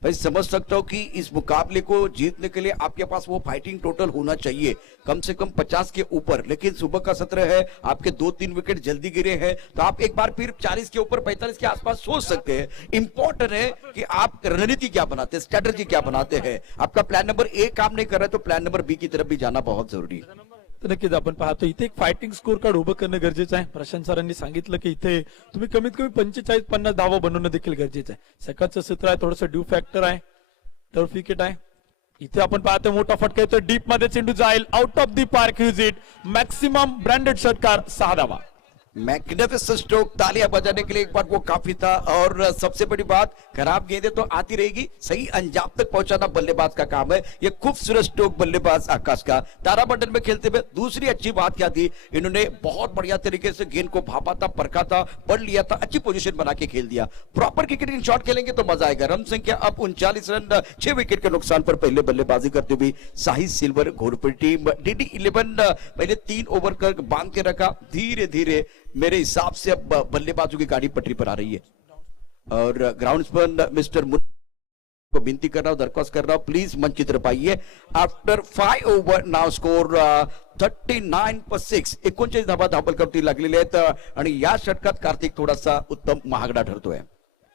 भाई, समझ सकता हूं कि इस मुकाबले को जीतने के लिए आपके पास वो फाइटिंग टोटल होना चाहिए कम से कम 50 के ऊपर, लेकिन सुबह का सत्र है, आपके 2-3 विकेट जल्दी गिरे हैं तो आप एक बार फिर 40 के ऊपर 45 के आसपास सोच सकते हैं। इंपॉर्टेंट है कि आप रणनीति क्या बनाते हैं, स्ट्रेटजी क्या बनाते हैं। आपका प्लान नंबर ए काम नहीं कर रहा है तो प्लान नंबर बी की तरफ भी जाना बहुत जरूरी है। तर नक्कीच आपण पाहतो इथे एक फायटिंग स्कोर कार्ड उभं करणं गरजेचं आहे। प्रशांत सरांनी सांगितलं की इथे तुम्ही कमीत कमी 45-50 धावा बनवणं देखील गरजेचं आहे। सकाळचं सत्र आहे, थोडंसं ड्यू फॅक्टर आहे, टर्फ विकेट आहे, इथे आपण पाहतो मोठा फटका येतो, डीप मध्ये चेंडू जाईल, out of the park use it, maximum branded षटकार 6 धावा। मैग्निफिसेंट स्ट्रोक, तालियां बजाने के लिए एक बार वो काफी था और सबसे बड़ी बात खराब गेंदें तो आती रहेगी, सही अंजाम तक पहुंचाना बल्लेबाज का काम है। ये खूबसूरत स्ट्रोक बल्लेबाज आकाश का तारामंडल में खेलते हुए। दूसरी अच्छी बात क्या थी, इन्होंने बहुत बढ़िया तरीके से गेंद को भापा था, परखा था, पढ़ लिया था, अच्छी पोजीशन बना के खेल दिया। प्रॉपर क्रिकेटिंग शॉट खेलेंगे तो मजा आएगा। रन संख्या अब 39 रन 6 विकेट के नुकसान पर पहले बल्लेबाजी करते हुए साई सिल्वर घोरपड़ी टीम। डीडी 11 पहले 3 ओवर कर बांध के रखा, धीरे धीरे मेरे हिसाब से अब बल्लेबाजों की गाड़ी पटरी पर आ रही है और ग्राउंड पर मिस्टर को विनती कर रहा हूं, दरख्वास्त कर रहा हूं, प्लीज मंच की तरफ आइए। आफ्टर 5 ओवर नाउ स्कोर 39 पर 6, 39 धावा धावफलकावरती लागलेले आहेत आणि या षटकात कार्तिक थोडासा उत्तम महागडा ठरतोय।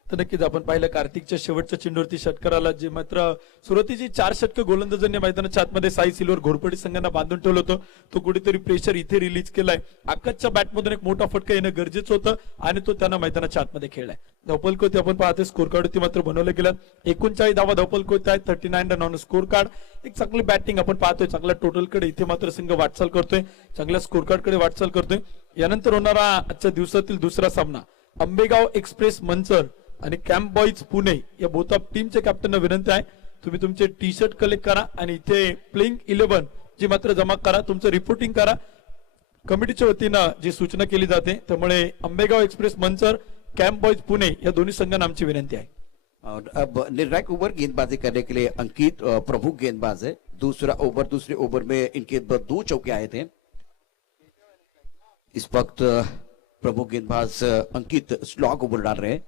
तर नक्कीच आपण पाहिलं कार्तिकच्या शेवटच्या चेंडूवरती षटकाराला जे मात्र सुरुवातीची 4 षटकं गोलंदाजांनी मैदानाच्या आतमध्ये साई सिल्वर घोरपडी संघांना बांधून ठेवलं होतं, तो कुठेतरी प्रेशर इथे रिलीज केलाय। आकाशच्या बॅटमधून एक मोठा फटका येणं गरजेचं होतं आणि तो त्यांना मैदानाच्या आतमध्ये खेळलाय। धावफलक होती आपण पाहतोय, स्कोर कार्ड होती मात्र बनवलं गेलं, 39 धावा धावफलक होत आहेत, 39 रन ऑन स्कोर कार्ड। एक चांगली बॅटिंग आपण पाहतोय, चांगल्या टोटल कडे इथे मात्र संघ वाटचाल करतोय, चांगल्या स्कोर कार्ड कडे वाटचाल करतोय। यानंतर होणारा आजच्या दिवसातील दुसरा सामना आंबेगाव एक्सप्रेस मंचर आणि कॅम्प बॉयज पुणे या बोथ ऑफ टीमचे कॅप्टनना विनंती आहे, तुम्ही तुमचे टी शर्ट कलेक्ट करा आणि इथे प्लेइंग 11 जी मात्र जमा करा, तुमचं रिपोर्टिंग करा, कमिटीच्या वतीनं जी सूचना केली जाते। त्यामुळे Ambegaon express Manchar camp boys Pune या दोन्ही संघांना आमची विनंती आहे। और अब निर्णायक ओवर गेंदबाजी करने के लिए अंकित प्रमुख गेंदबाज है। दूसरे ओवर में इनके 2 चौके आए थे। इस वक्त प्रमुख गेंदबाज अंकित स्लॉग ओवर डाल रहे हैं,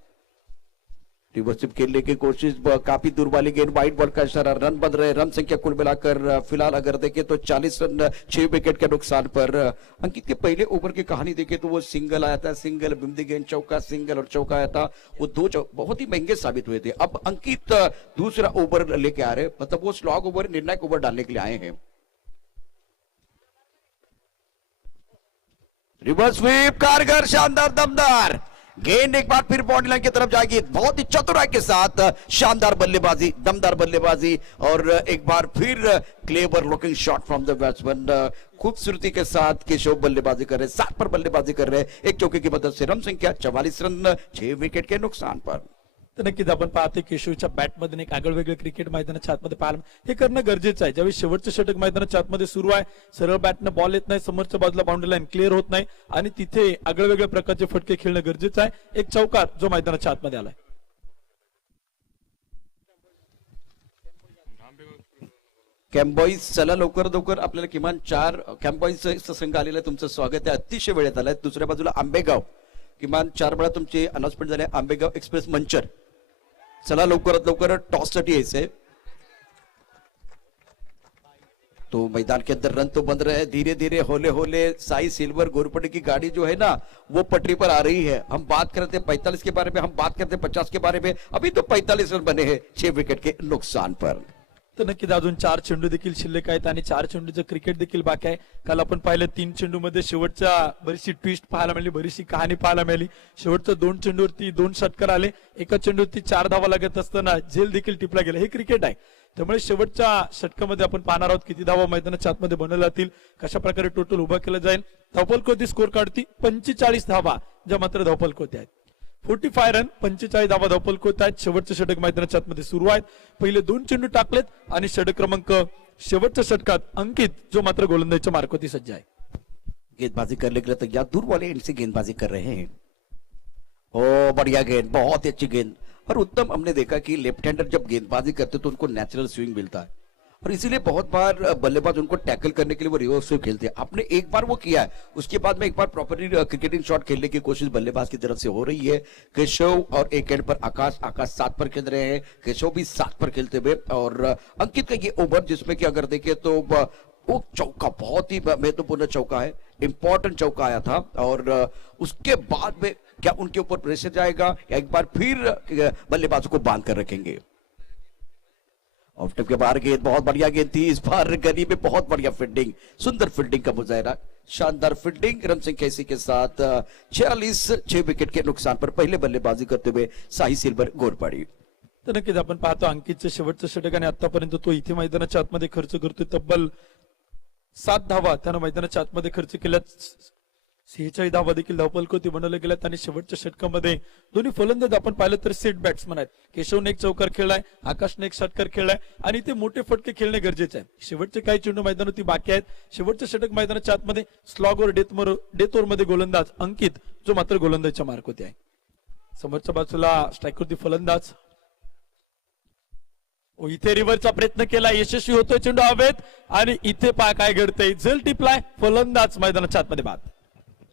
रिवर्सिव खेलने की कोशिश, काफी दूर वाली गेंद, वाइड बॉल का इशारा, रन बन रहे, रन संख्या कुल मिलाकर फिलहाल अगर देखें तो 40 रन 6 विकेट के नुकसान पर। अंकित के पहले ओवर की कहानी देखें तो वो सिंगल आया था, सिंगल बिंदी गेंद, चौका, सिंगल और चौका आया था, वो 2 बहुत ही महंगे साबित हुए थे। अब अंकित दूसरा ओवर लेके आ रहे, मतलब वो स्लॉग ओवर निर्णायक ओवर डालने के लिए आए हैं। रिवर्स स्वीप, कारगर, शानदार, दमदार, गेंद एक बार फिर बाउंड्री लाइन की तरफ जाएगी, बहुत ही चतुराई के साथ शानदार बल्लेबाजी, दमदार बल्लेबाजी और एक बार फिर clever looking shot from the batsman. खूबसूरती के साथ केशव बल्लेबाजी कर रहे, 7 पर बल्लेबाजी कर रहे, एक चौके की मदद से रन संख्या 44 रन 6 विकेट के नुकसान पर। तर नक्कीच आपण पाहतोय केशवच्या बॅटमध्ये एक आगळ वेगळं क्रिकेट मैदानाच्या आतमध्ये पाहायला हे करणं गरजेचं आहे. ज्यावेळी शेवटचं षटक मैदानाच्या आतमध्ये सुरू आहे, सरळ बॅटनं बॉल येत नाही, समोरच्या बाजूला बाउंड्री लाईन क्लिअर होत नाही आणि तिथे आगळ वेगळ्या प्रकारचे फटके खेळणं गरजेचं आहे. एक चौकार जो मैदानाच्या आतमध्ये आलाय. कॅम्बॉईज चला लवकर लवकर, आपल्याला किमान 4 कॅम्बॉईजचा संघ आलेला आहे. तुमचं स्वागत आहे, अतिशय वेळेत आलाय. दुसऱ्या बाजूला आंबेगाव, किमान 4 वेळा तुमचे अनाउन्समेंट झाले. आंबेगाव एक्सप्रेस मंचर, चला लवकरात लवकर टॉस साठी यायचंय. तो मैदान के अंदर रन तो बन रहे हैं धीरे धीरे, होले होले. साई सिल्वर घोरपड़े की गाड़ी जो है ना वो पटरी पर आ रही है. हम बात करते 45 के बारे में, हम बात करते 50 के बारे में. अभी तो 45 रन बने हैं 6 विकेट के नुकसान पर. तर नक्कीच अजून 4 चेंडू देखील शिल्लक आहेत आणि 4 चेंडूचं क्रिकेट देखील बाकी आहे. काल आपण पाहिलं 3 चेंडू मध्ये शेवटच्या बरीचशी ट्विस्ट पाहायला मिळाली, बरीचशी कहाणी पाहायला मिळाली. शेवटच्या 2 चेंडूवरती 2 षटकार आले, एका चेंडूवरती 4 धावा लागत असताना झेल देखील टिपला गेला. हे क्रिकेट आहे. त्यामुळे शेवटच्या षटकामध्ये आपण पाहणार आहोत किती धावा मैदानाच्या आतमध्ये बनवल्या जातील, कशा प्रकारे टोटल उभा केलं जाईल. धावफलक स्कोर काढती 45 धावा, ज्या मात्र धावफलक आहेत. 45 रन 45 धावा धावफलक होत आहेत. शेवटचं षटक मैदानाच्या आतमध्ये सुरू आहेत. पहिले 2 चेंडू टाकलेत आणि षटक क्रमांक शेवटच्या षटकात अंकित जो मात्र गोलंदाजीच्या मार्कवरती सज्ज आहे. गेंदबाजी करने के लिए तैयार, दूर वाले एंड से गेंदबाजी कर रहे हैं. ओ बढ़िया गेंद, बहुत ही अच्छी गेंद. और उत्तम हमने देखा कि लेफ्ट हैंडर जब गेंदबाजी करते तो उनको नेचुरल स्विंग मिलता है और इसीलिए बहुत बार बल्लेबाज उनको टैकल करने के लिए वो रिवर्स स्विंग खेलते हैं. आपने एक बार वो किया है, उसके बाद में एक बार प्रॉपरली क्रिकेटिंग शॉट खेलने की कोशिश बल्लेबाज की तरफ से हो रही है. केशव और एक एंड पर आकाश 7 पर खेल रहे हैं, केशव भी 7 पर खेलते हुए. और अंकित का ये ओवर जिसमें कि अगर देखें तो वो चौका बहुत ही महत्वपूर्ण चौका है, इंपॉर्टेंट चौका आया था. और उसके बाद में क्या उनके ऊपर प्रेशर जाएगा या एक बार फिर बल्लेबाजों को बांध कर रखेंगे. ऑफ स्टंप के बाहर गेंद, बहुत बढ़िया गेंद थी. इस बार गली में बहुत बढ़िया फील्डिंग, सुंदर फील्डिंग का मुजाहरा, शानदार फील्डिंग. रन संख्या इसी के साथ 46, 6 विकेट के नुकसान पर पहले बल्लेबाजी करते हुए साई सिल्वर घोरपड़ी. तर नक्कीच आपण पाहतो अंकितचं शेवटचं षटक आणि आतापर्यंत तो इथे मैदानाच्या आतमध्ये खर्च करतोय तब्बल 7 धावा त्यानं मैदानाच्या आतमध्ये खर्च केल्या. 46 धावा देखील धावफलक बनवल्या गेल्यात आणि शेवटच्या षटकामध्ये दोन्ही फलंदाज आपण पाहिलं तर सेट बॅट्समन आहेत. केशवने एक चौकार खेळलाय, आकाशने एक षटकार खेळलाय आणि ते मोठे फटके खेळणे गरजेचे आहे. शेवटचे काही चेंडू मैदानावरती बाकी आहेत. शेवटच्या षटक मैदानाच्या आतमध्ये स्लॉग और डेथ ओव्हर मध्ये गोलंदाज अंकित जो मात्र गोलंदाजीच्या मार्कवरती आहे. समोरच्या बाजूला स्ट्रायकवरती फलंदाज. इथे रिव्हरचा प्रयत्न केला, यशस्वी होतोय चेंडू हवेत आणि इथे पहा काय घडतंय, झेल टिपलाय, फलंदाज मैदानाच्या आतमध्ये बाद.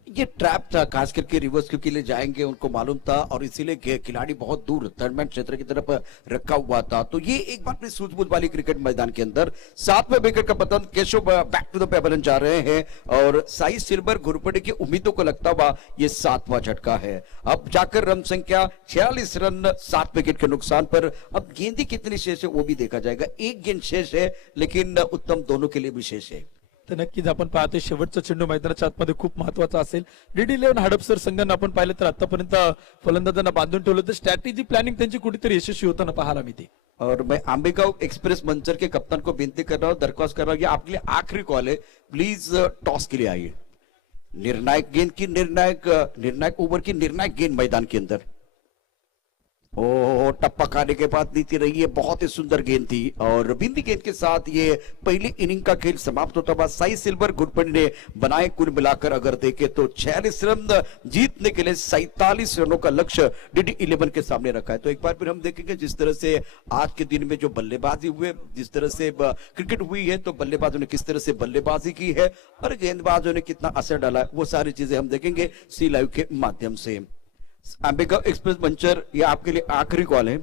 ये ट्रैप था, खास करके रिवर्स के लिए जाएंगे उनको मालूम था और इसीलिए खिलाड़ी बहुत दूर थर्डमैन क्षेत्र की तरफ रखा हुआ था. तो ये एक बार सूझबूझ वाली क्रिकेट मैदान के अंदर 7वें विकेट का पतन. Keshav back to the pavilion जा रहे हैं और साई सिल्वर घुरपड़े की उम्मीदों को लगता हुआ ये 7वां झटका है. अब जाकर रन संख्या 46 रन 7 विकेट के नुकसान पर. अब गेंदी कितनी शेष है वो भी देखा जाएगा. एक गेंद शेष है लेकिन उत्तम दोनों के लिए भी शेष है. तर नक्कीच आपण पाहतोय शेवटचा चेंडू मैदानाच्या आतमध्ये खूप महत्वाचा असेल. DD11 हडपसर संघांना आपण पाहिलं तर आतापर्यंत फलंदाजांना बांधून ठेवलं तर स्ट्रॅटेजी प्लॅनिंग त्यांची कुठेतरी यशस्वी होताना पाहायला मिळते. और मैं आंबेगांव एक्सप्रेस मंचर के कप्तान को विनती कर रहा हूं, दरख्वास्त कर रहा हूं, ये आपके लिए आखिरी कॉल है, प्लीज टॉस के लिए आइए. निर्णायक गेंद की निर्णायक ओवर की निर्णायक गेंद मैदान के अंदर. ओ टप्पा खाने के बाद नीति रही है, बहुत ही सुंदर गेंद थी और बिंदी गेंद के साथ ये पहली इनिंग का खेल समाप्त होता हुआ. साई सिल्वर घुरपड़ी ने बनाए कुल मिलाकर अगर देखें तो 46 रन जीतने के लिए 47 रनों का लक्ष्य DD11 के सामने रखा है. तो एक बार फिर हम देखेंगे जिस तरह से आज के दिन में जो बल्लेबाजी हुए, जिस तरह से क्रिकेट हुई है, तो बल्लेबाजों ने किस तरह से बल्लेबाजी की है और गेंदबाजों ने कितना असर डाला है, वो सारी चीजें हम देखेंगे सी लाइव के माध्यम से. आंबेगांव एक्सप्रेस मंचर ये आपके लिए आखिरी कॉल है.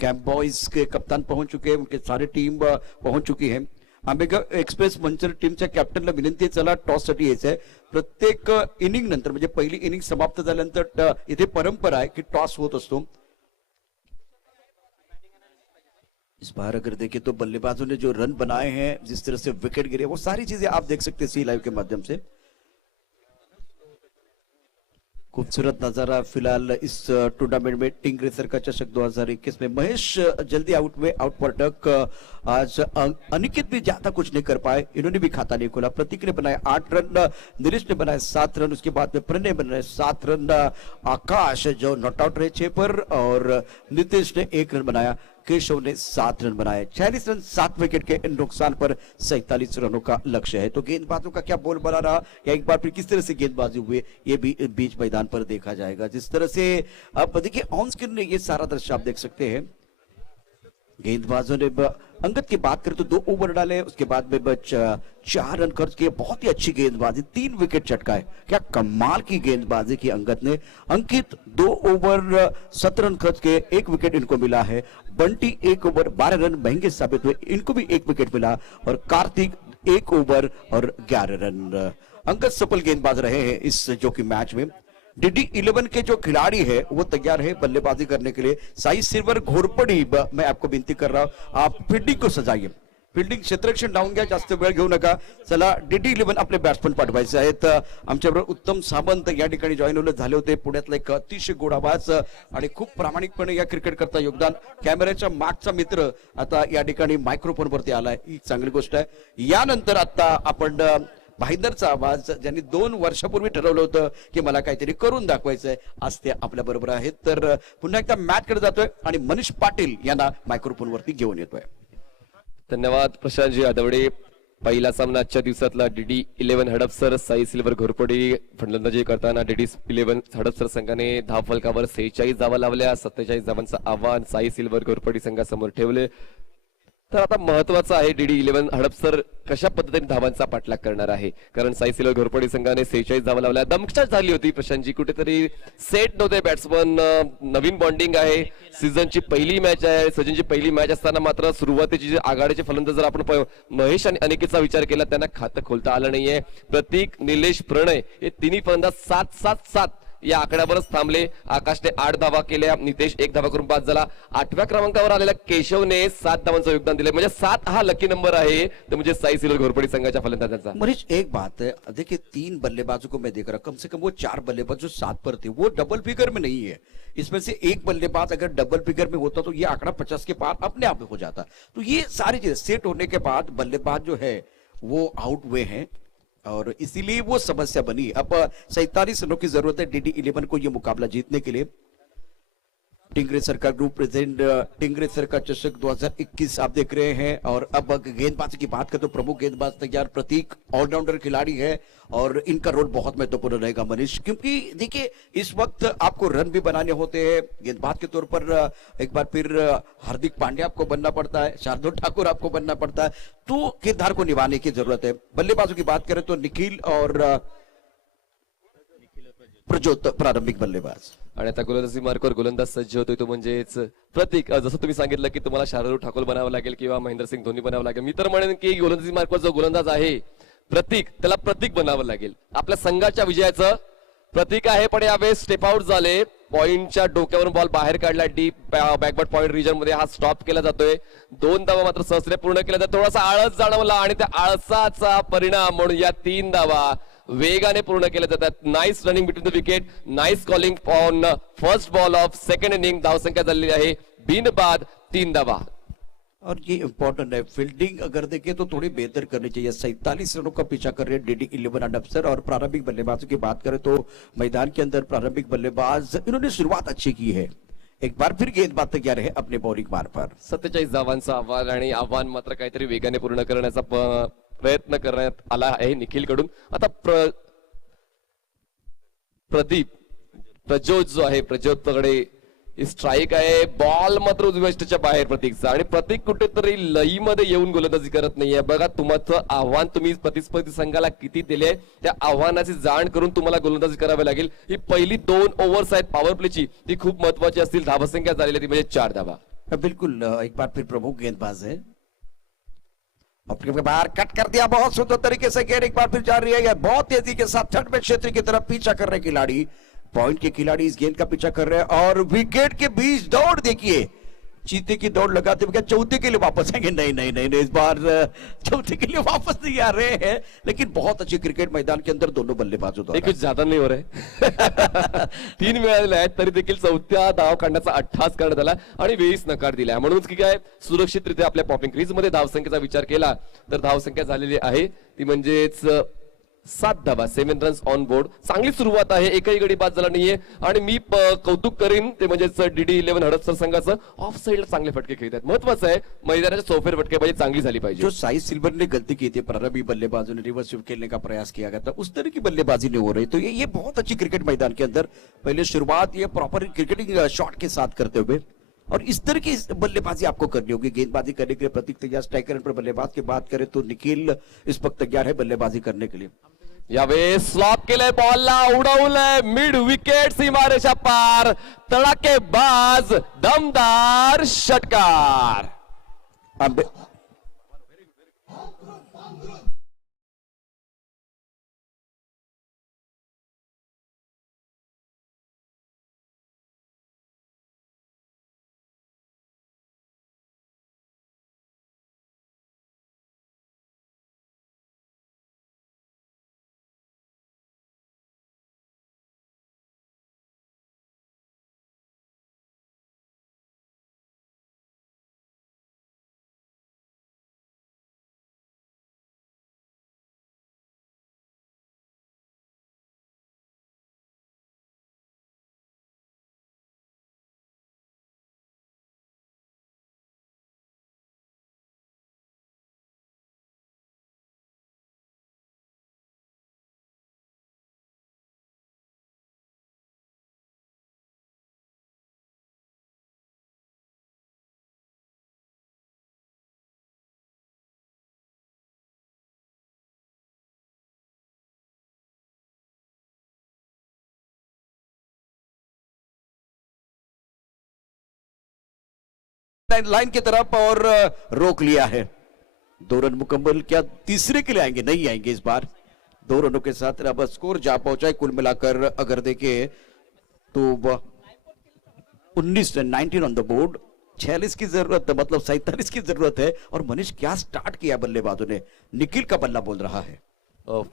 कैंप बॉयज के कप्तान पहुंच चुके हैं, उनके सारे टीम पहुंच चुकी है. आंबेगांव एक्सप्रेस मंचर टीमच्या कॅप्टनला विनंती आहे, चला टॉस साठी यायचं आहे. प्रत्येक इनिंग नंतर म्हणजे पहिली इनिंग समाप्त झाल्यानंतर इथे परंपरा आहे की टॉस होत असतो. इस बार अगर देखें तो बल्लेबाजों ने जो रन बनाए हैं, जिस तरह से विकेट गिरे, वो सारी चीजें आप देख सकते हैं सी लाइव के माध्यम से. खूबसूरत नजारा फिलहाल इस टूर्नामेंट में टिंग रेसर का चषक 2021 में महेश जल्दी आउट में आउट पर अटक। आज अनिकेत भी ज्यादा कुछ नहीं कर पाए, इन्होंने भी खाता नहीं खोला। प्रतीक ने बनाए 8 रन, निरीश ने बनाए 7 रन, उसके बाद में प्रणय बनाए 7 रन, आकाश जो नॉट आउट रहे 6 पर, और नीतीश ने 1 रन बनाया, केशव ने 7 रन बनाए। 46 रन 7 विकेट के नुकसान पर 47 रनों का लक्ष्य है। तो गेंदबाजों का क्या बोल बना रहा या एक बार फिर किस तरह से गेंदबाजी हुई ये भी बीच मैदान पर देखा जाएगा। जिस तरह से अब देखिए ऑन स्क्रीन ये सारा दृश्य आप देख सकते हैं। गेंदबाजों ने अंगद की बात करें तो 2 ओवर डाले, उसके बाद में 4 रन खर्च किए। बहुत ही अच्छी गेंदबाजी, 3 विकेट चटकाए, क्या कमाल की गेंदबाजी की अंगद ने। अंकित 2 ओवर 7 रन खर्च किए, 1 विकेट इनको मिला है। बंटी 1 ओवर 12 रन महंगे साबित हुए, इनको भी 1 विकेट मिला। और कार्तिक 1 ओवर और 11 रन। अंगद सफल गेंदबाज रहे हैं इस जो कि मैच में। डीडी 11 के जो खिलाड़ी है वो तैयार है बल्लेबाजी करने के लिए। साई सिल्वर घोरपडी मैं आपको विनंती कर रहा हूं, आप फील्डिंग को सजाइए. फिल्डिंग क्षेत्ररक्षण डावून घ्या, जास्त वेळ घेऊ नका. चला डीडी 11 आपले बॅट्समन पाठवायचे आहेत. आमच्याबरोबर उत्तम सामंत या ठिकाणी जॉईन झाले होते. पुण्यातला एक अतिशय गोडाबाज आणि खूप प्रामाणिकपणे या क्रिकेट करता योगदान. कॅमेऱ्याच्या मागचा मित्र आता या ठिकाणी मायक्रोफोन वरती आलाय, ही चांगली गोष्ट आहे. यानंतर आता आपण भाईंदरचा आवाज, ज्यांनी 2 वर्षापूर्वी ठरवलं होतं की मला काहीतरी करून दाखवायचंय, आज ते आपल्या बरोबर आहेत. तर पुन्हा एकदा मॅच कडे जातोय आणि मनीष पाटील यांना मायक्रोफोन वरती घेऊन येतोय. धन्यवाद प्रशांतजी आदवडे. पहिला सामना आजच्या दिवसातला डीडी 11 हडपसर साई सिल्वर घोरपडी फलंदाजी करताना डीडी 11 हडपसर संघाने धावफलकावर 46 धावा लावल्या. 47 धावांचं आव्हान साई सिल्वर घोरपडी संघासमोर ठेवले. तर आता महत्वाचं आहे डीडी 11 हडपसर कशा पद्धतीने धावांचा पाठलाग करणार आहे, कारण साई सिल्वर घोरपडी संघाने 46 धावा लावल्या. दमछाक झाली होती प्रशांतजी, कुठेतरी सेट नव्हते बॅट्समन. नवीन बॉन्डिंग आहे, सीझनची पहिली मॅच आहे. सचिनची पहिली मॅच असताना मात्र सुरुवातीची जे आघाडीचे फलंदाज जर आपण महेश आणि अनिकेतचा विचार केला, त्यांना खातं खोलता आलं नाहीये. प्रतीक, निलेश, प्रणय हे तिन्ही फलंदाज 7-7-7 या आकड्यावरच थांबले. आकाशने 8 धावा केल्या, नितेश 1 धावा करून बाद झाला. 8व्या क्रमांकावर आलेल्या केशवने 7 धावांचं योगदान दिले. म्हणजे 7 हा लकी नंबर आहे तो म्हणजे साई सिल्वर घोरपडी संघाच्या फलंदाजांचा. मनीष एक बात है, देखिए 3 बल्लेबाजों को मैं देख रहा, कम से कम वो 4 बल्लेबाज जो 7 पर थे वो डबल फिगर में नहीं है. इसमें से एक बल्लेबाज अगर डबल फिगर में होता तो ये आंकड़ा 50 के पार अपने आप हो जाता. तो ये सारी चीजें सेट होने के बाद बल्लेबाज जो है वो आउट हुए हैं और इसीलिए वो समस्या बनी. अब 47 रनों की जरूरत है डीडी 11 को ये मुकाबला जीतने के लिए. टिंगरेसर का ग्रुप प्रेजेंट, टिंगरेसर का चषक 2021 आप देख रहे हैं. और अब गेंदबाजी की बात करें तो प्रमुख गेंदबाज तैयार, प्रतीक ऑलराउंडर खिलाड़ी है और इनका रोल बहुत महत्वपूर्ण रहेगा मनीष, क्योंकि देखिए इस वक्त आपको रन भी बनाने होते हैं. गेंदबाज के तौर पर एक बार फिर हार्दिक पांड्या आपको बनना पड़ता है, शार्दुल ठाकुर आपको बनना पड़ता है, तो किरदार को निभाने की जरूरत है. बल्लेबाजों की बात करें तो निखिल और प्रज्योत प्रारंभिक बल्लेबाज. आणि आता गोलंदाजी मार्कवर गोलंदाज सज्ज होतोय तो म्हणजेच प्रतीक. जसं तुम्ही सांगितलं की तुम्हाला शार्दुल ठाकूर बनावं लागेल किंवा महेंद्रसिंग धोनी बनावं लागेल. मी तर म्हणेन की गोलंदाजी मार्कवर जो गोलंदाज आहे प्रतीक, त्याला प्रतीक बनावं लागेल. आपल्या संघाच्या विजयाचं प्रतीक आहे. पण यावेळेस स्टेप आउट झाले, पॉइंटच्या डोक्यावरून बॉल बाहेर काढला. डीप बॅकवर्ड पॉइंट रिजन मध्ये हा स्टॉप केला जातोय. 2 धावा मात्र सहजपणे पूर्ण केल्या जातात. थोडासा आळस जाणवला आणि त्या आळसाचा परिणाम म्हणून या 3 धावा वेगाने पूर्ण केल्या जातात. Nice running between the wicket, nice calling on first ball of second inning. धावसंख्या झालेली आहे बिन बाद 3 धावा. और ये इंपॉर्टेंट है, फील्डिंग अगर देखें तो थोड़ी बेहतर करनी चाहिए. 47 रनों का पीछा कर रहे हैं डीडी 11 अडप्सर. और प्रारंभिक बल्लेबाजों की बात करें तो मैदान के अंदर प्रारंभिक बल्लेबाज इन्होंने शुरुआत अच्छी की है. एक बार फिर गेंदबाज तैयार है अपने बॉलिंग मार पर. 47 धावांचं आव्हान आणि आव्हान मात्र काहीतरी वेगाने पूर्ण करण्याचा प्रयत्न करण्यात आला आहे निखिल कडून. आता प्रज्योत जो आहे, प्रज्योतकडे स्ट्राईक आहे. बॉल मात्र उजव्या स्टच्या बाहेर प्रतीकचा. आणि प्रतीक कुठेतरी लईमध्ये येऊन गोलंदाजी करत नाहीये. बघा तुमचं आव्हान तुम्ही प्रतिस्पर्धी संघाला किती दिले, त्या आव्हानाची जाण करून तुम्हाला गोलंदाजी करावी लागेल. ही पहिली 2 ओव्हर्स आहेत पॉवर प्लेची, ती खूप महत्वाची असतील. धावसंख्या झालेली ती म्हणजे 4 धावा. बिल्कुल एक बार फिर प्रमुख गेंदबाज है, अपने बाहर कट कर दिया बहुत सुंदर तरीके से. गेंद एक बार फिर जा रही है बहुत तेजी के साथ थर्ड में क्षेत्र की तरफ पीछा कर रहे खिलाड़ी. पॉइंट के खिलाड़ी इस गेंद का पीछा कर रहे हैं और विकेट के बीच दौड़ देखिए चीते की दौड़ लगाते हुए क्या चौथे के लिए वापस आएंगे? नहीं नहीं नहीं नहीं, इस बार चौथे के लिए वापस नहीं आ रहे हैं। लेकिन बहुत अच्छी क्रिकेट मैदान के अंदर दोनों बल्लेबाजों हे कुछ ज्यादा नाही हो रहे 3 मिळालेले आहेत तरी देखील चौथ्या धाव काढण्याचा अट्टहास करण्यात आला आणि वेळीच नकार दिला म्हणूनच की काय सुरक्षितरित्या आपल्या पॉपिंग क्रीज मध्ये धावसंख्येचा विचार केला तर धावसंख्या झालेली आहे ती म्हणजेच 7 धावा 7 रन्स ऑन बोर्ड. चांगली सुरुवात आहे एकही गडी बाद झाला नाहीये आणि मी कौतुक करीन ते म्हणजेच DD11 हडपसर संघाचं ऑफ साइडला चांगले फटके खेळत आहेत. महत्वाचं आहे मैदानाच्या चौफेर फटकेबाजी चांगली झाली पाहिजे. जो साई सिल्वर ने गलती की थी प्रारंभी बल्लेबाजों ने रिवर्स स्वीप खेलने का प्रयास किया गया था, उस तरह की बल्लेबाजी नहीं हो रही. तो ये बहुत अच्छी क्रिकेट मैदान के अंदर पहले शुरुआत ये प्रॉपर क्रिकेटिंग शॉट के साथ करते हुए और इस तरह की बल्लेबाजी आपको करनी होगी. गेंदबाजी करने के लिए प्रतीक तैयार, स्ट्राइकर पर बल्लेबाज की बात करें तो निखिल इस वक्त तैयार है बल्लेबाजी करने के लिए. यावेळेस स्लॉप केलंय बॉलला उडवलंय मिड विकेट सीमारेषा पार तडाकेबाज दमदार षटकार. लाइन की तरफ और रोक लिया है. 2 रन मुकम्मल. क्या तीसरे के लिए आएंगे? नहीं आएंगे इस बार. 2 रनों के साथ अब स्कोर जा पहुंचा है कुल मिलाकर अगर देखें तो 19 रन 19 ऑन द बोर्ड. 46 की जरूरत है, मतलब 47 की जरूरत है. और मनीष क्या स्टार्ट किया बल्लेबाजों ने. निखिल का बल्ला बोल रहा है.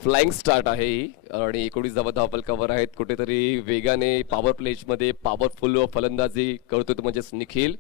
फ्लाइंग स्टार्ट आहे ही आणि 19 धावा धावफलकावर आहेत. कुठेतरी वेगाने पॉवर प्लेज मध्ये पॉवरफुल फलंदाजी करतोय तो म्हणजेच निखिल.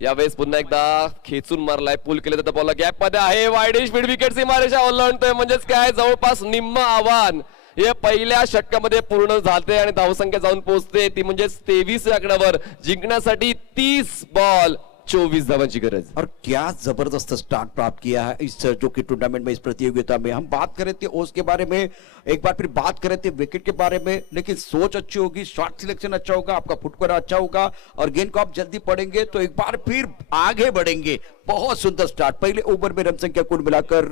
यावेळेस पुन्हा एकदा खेचून मारलाय पुल केले तर बॉल गॅप मध्ये आहे वाईडिश मिड विकेट सीमारेषा ओलांडतोय म्हणजेच काय जवळपास निम्म आव्हान हे पहिल्या षटकामध्ये पूर्ण झाले आणि धावसंख्या जाऊन पोहोचते ती म्हणजेच 23 आकड्यावर. जिंकण्यासाठी 30 बॉल 24 धावांची गरज. और क्या जबरदस्त स्टार्ट प्राप्त किया है इस जो कि टूर्नामेंट में, इस प्रतियोगिता में. हम बात कर रहे थे ओस के बारे में, एक बार फिर बात कर रहे थे विकेट के बारे में. लेकिन सोच अच्छी होगी, शॉट सिलेक्शन अच्छा होगा, आपका फुटवर्क अच्छा होगा और गेंद को आप जल्दी पड़ेंगे तो एक बार फिर आगे बढ़ेंगे. बहुत सुंदर स्टार्ट. पहले ओवर में रन संख्या कुल मिलाकर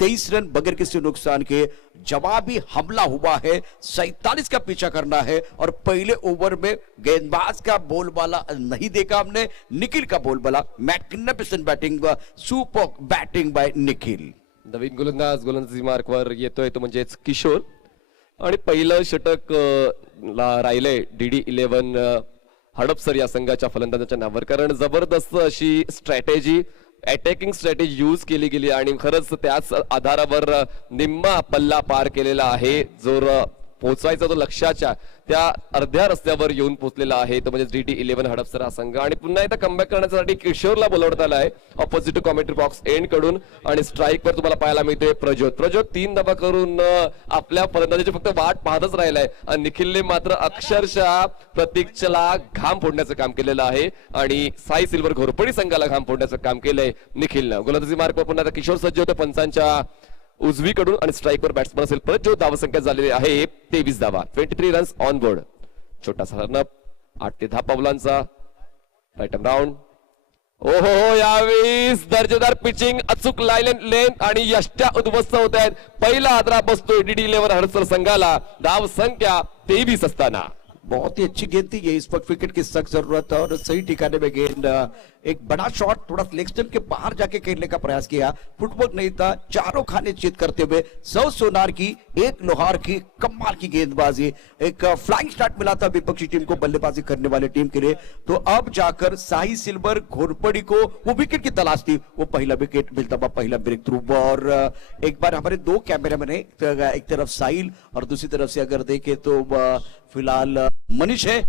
23 रन बगैर किसी नुकसान के. जवाबी हमला हुआ है, 47 का पीछा करना है और पहले ओवर में गेंदबाज का बोलबाला नहीं देखा हमने. निखिल का बोलबाला, magnificent batting, super batting by Nikhil. Naveen गोलंदाजी मार्कवर येतोय तो म्हणजेच किशोर आणि पहिलं षटक राहिलंय DD11 हडपसर या संघाच्या फलंदाजाच्या नावावर. कारण जबरदस्त अशी स्ट्रॅटेजी अटॅकिंग स्ट्रॅटेजी यूज केली गेली आणि खरंच त्याच आधारावर निम्मा पल्ला पार केलेला आहे. जो पोहोचायचा तो लक्ष्याच्या त्या अर्ध्या रस्त्यावर येऊन पोहोचलेला आहे तो म्हणजे DD11 हडपसर हा संघ. आणि पुन्हा एकदा कमबॅक करण्यासाठी किशोरला बोलवण्यात आलं आहे ऑपोजिट कॉमेंट्री बॉक्स एंड कडून. आणि स्ट्राईक वर तुम्हाला पाहायला मिळतोय प्रज्योत 3 धावा करून आपल्या फलंदाजीची फक्त वाट पाहतच राहिलाय. आणि निखिलने मात्र अक्षरशः प्रतीकला घाम फोडण्याचं काम केलेलं आहे आणि साई सिल्वर घोरपडी संघाला घाम फोडण्याचं काम केलंय निखिलनं. गोलंदाजी मार्कवर पुन्हा आता किशोर सज्ज होते पंचांच्या उजवीकडून आणि स्ट्राईकवर बॅट्समन असेल परत जो धावसंख्या झालेली आहे 23 धावा 23 रन्स ऑन बोर्ड. छोटासा रनअप 8 ते 10 पावलांचा राईट राऊंड. ओहो यावेळेस दर्जेदार पिचिंग अचूक लाईन लेंथ आणि यष्ट्या उद्ध्वस्त होत आहेत. पहिला आदरा बसतोय DD11 हडपसर संघाला धावसंख्या 23 असताना. बहुत ही अच्छी गेंद थी ये, इस वक्त विकेट की सख्त जरूरत है और सही ठिकाने में गेंद। एक बड़ा शॉट थोड़ा लेग स्टंप के बाहर जाके खेलने का प्रयास किया, फुटवर्क नहीं था, चारों खाने चित करते हुए 100 सोनार की 1 लोहार की कमाल की गेंदबाजी। एक फ्लाइंग स्टार्ट मिला था विपक्षी टीम को, बल्लेबाजी करने वाले टीम के लिए। तो अब जाकर साई सिल्वर घोरपड़ी को वो विकेट की तलाश थी, वो पहला विकेट मिलता हुआ, पहला ब्रेक थ्रू। और एक बार हमारे 2 कैमरामैन है, एक तरफ साहिल और दूसरी तरफ से अगर देखें तो फिलहाल मनीष है।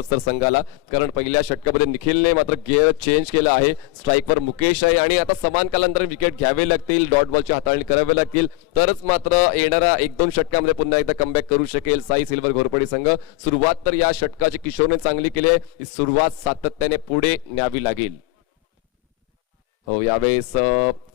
सर संघाला, कारण पहिल्या षटकामध्ये निखिलने मात्र गिअर चेंज केला आहे। स्ट्राईकवर मुकेश आहे आणि आता समान कालांतराने विकेट घ्यावे लागतील, डॉट बॉलची हाताळणी करावी लागतील, तरच मात्र येणाऱ्या 1-2 षटकामध्ये पुन्हा एकदा कमबॅक करू शकेल साई सिल्वर घोरपडी संघ। सुरुवात तर या षटकाची किशोरने चांगली केली आहे, ही सुरुवात सातत्याने पुढे न्यावी लागेल। हो, यावेळेस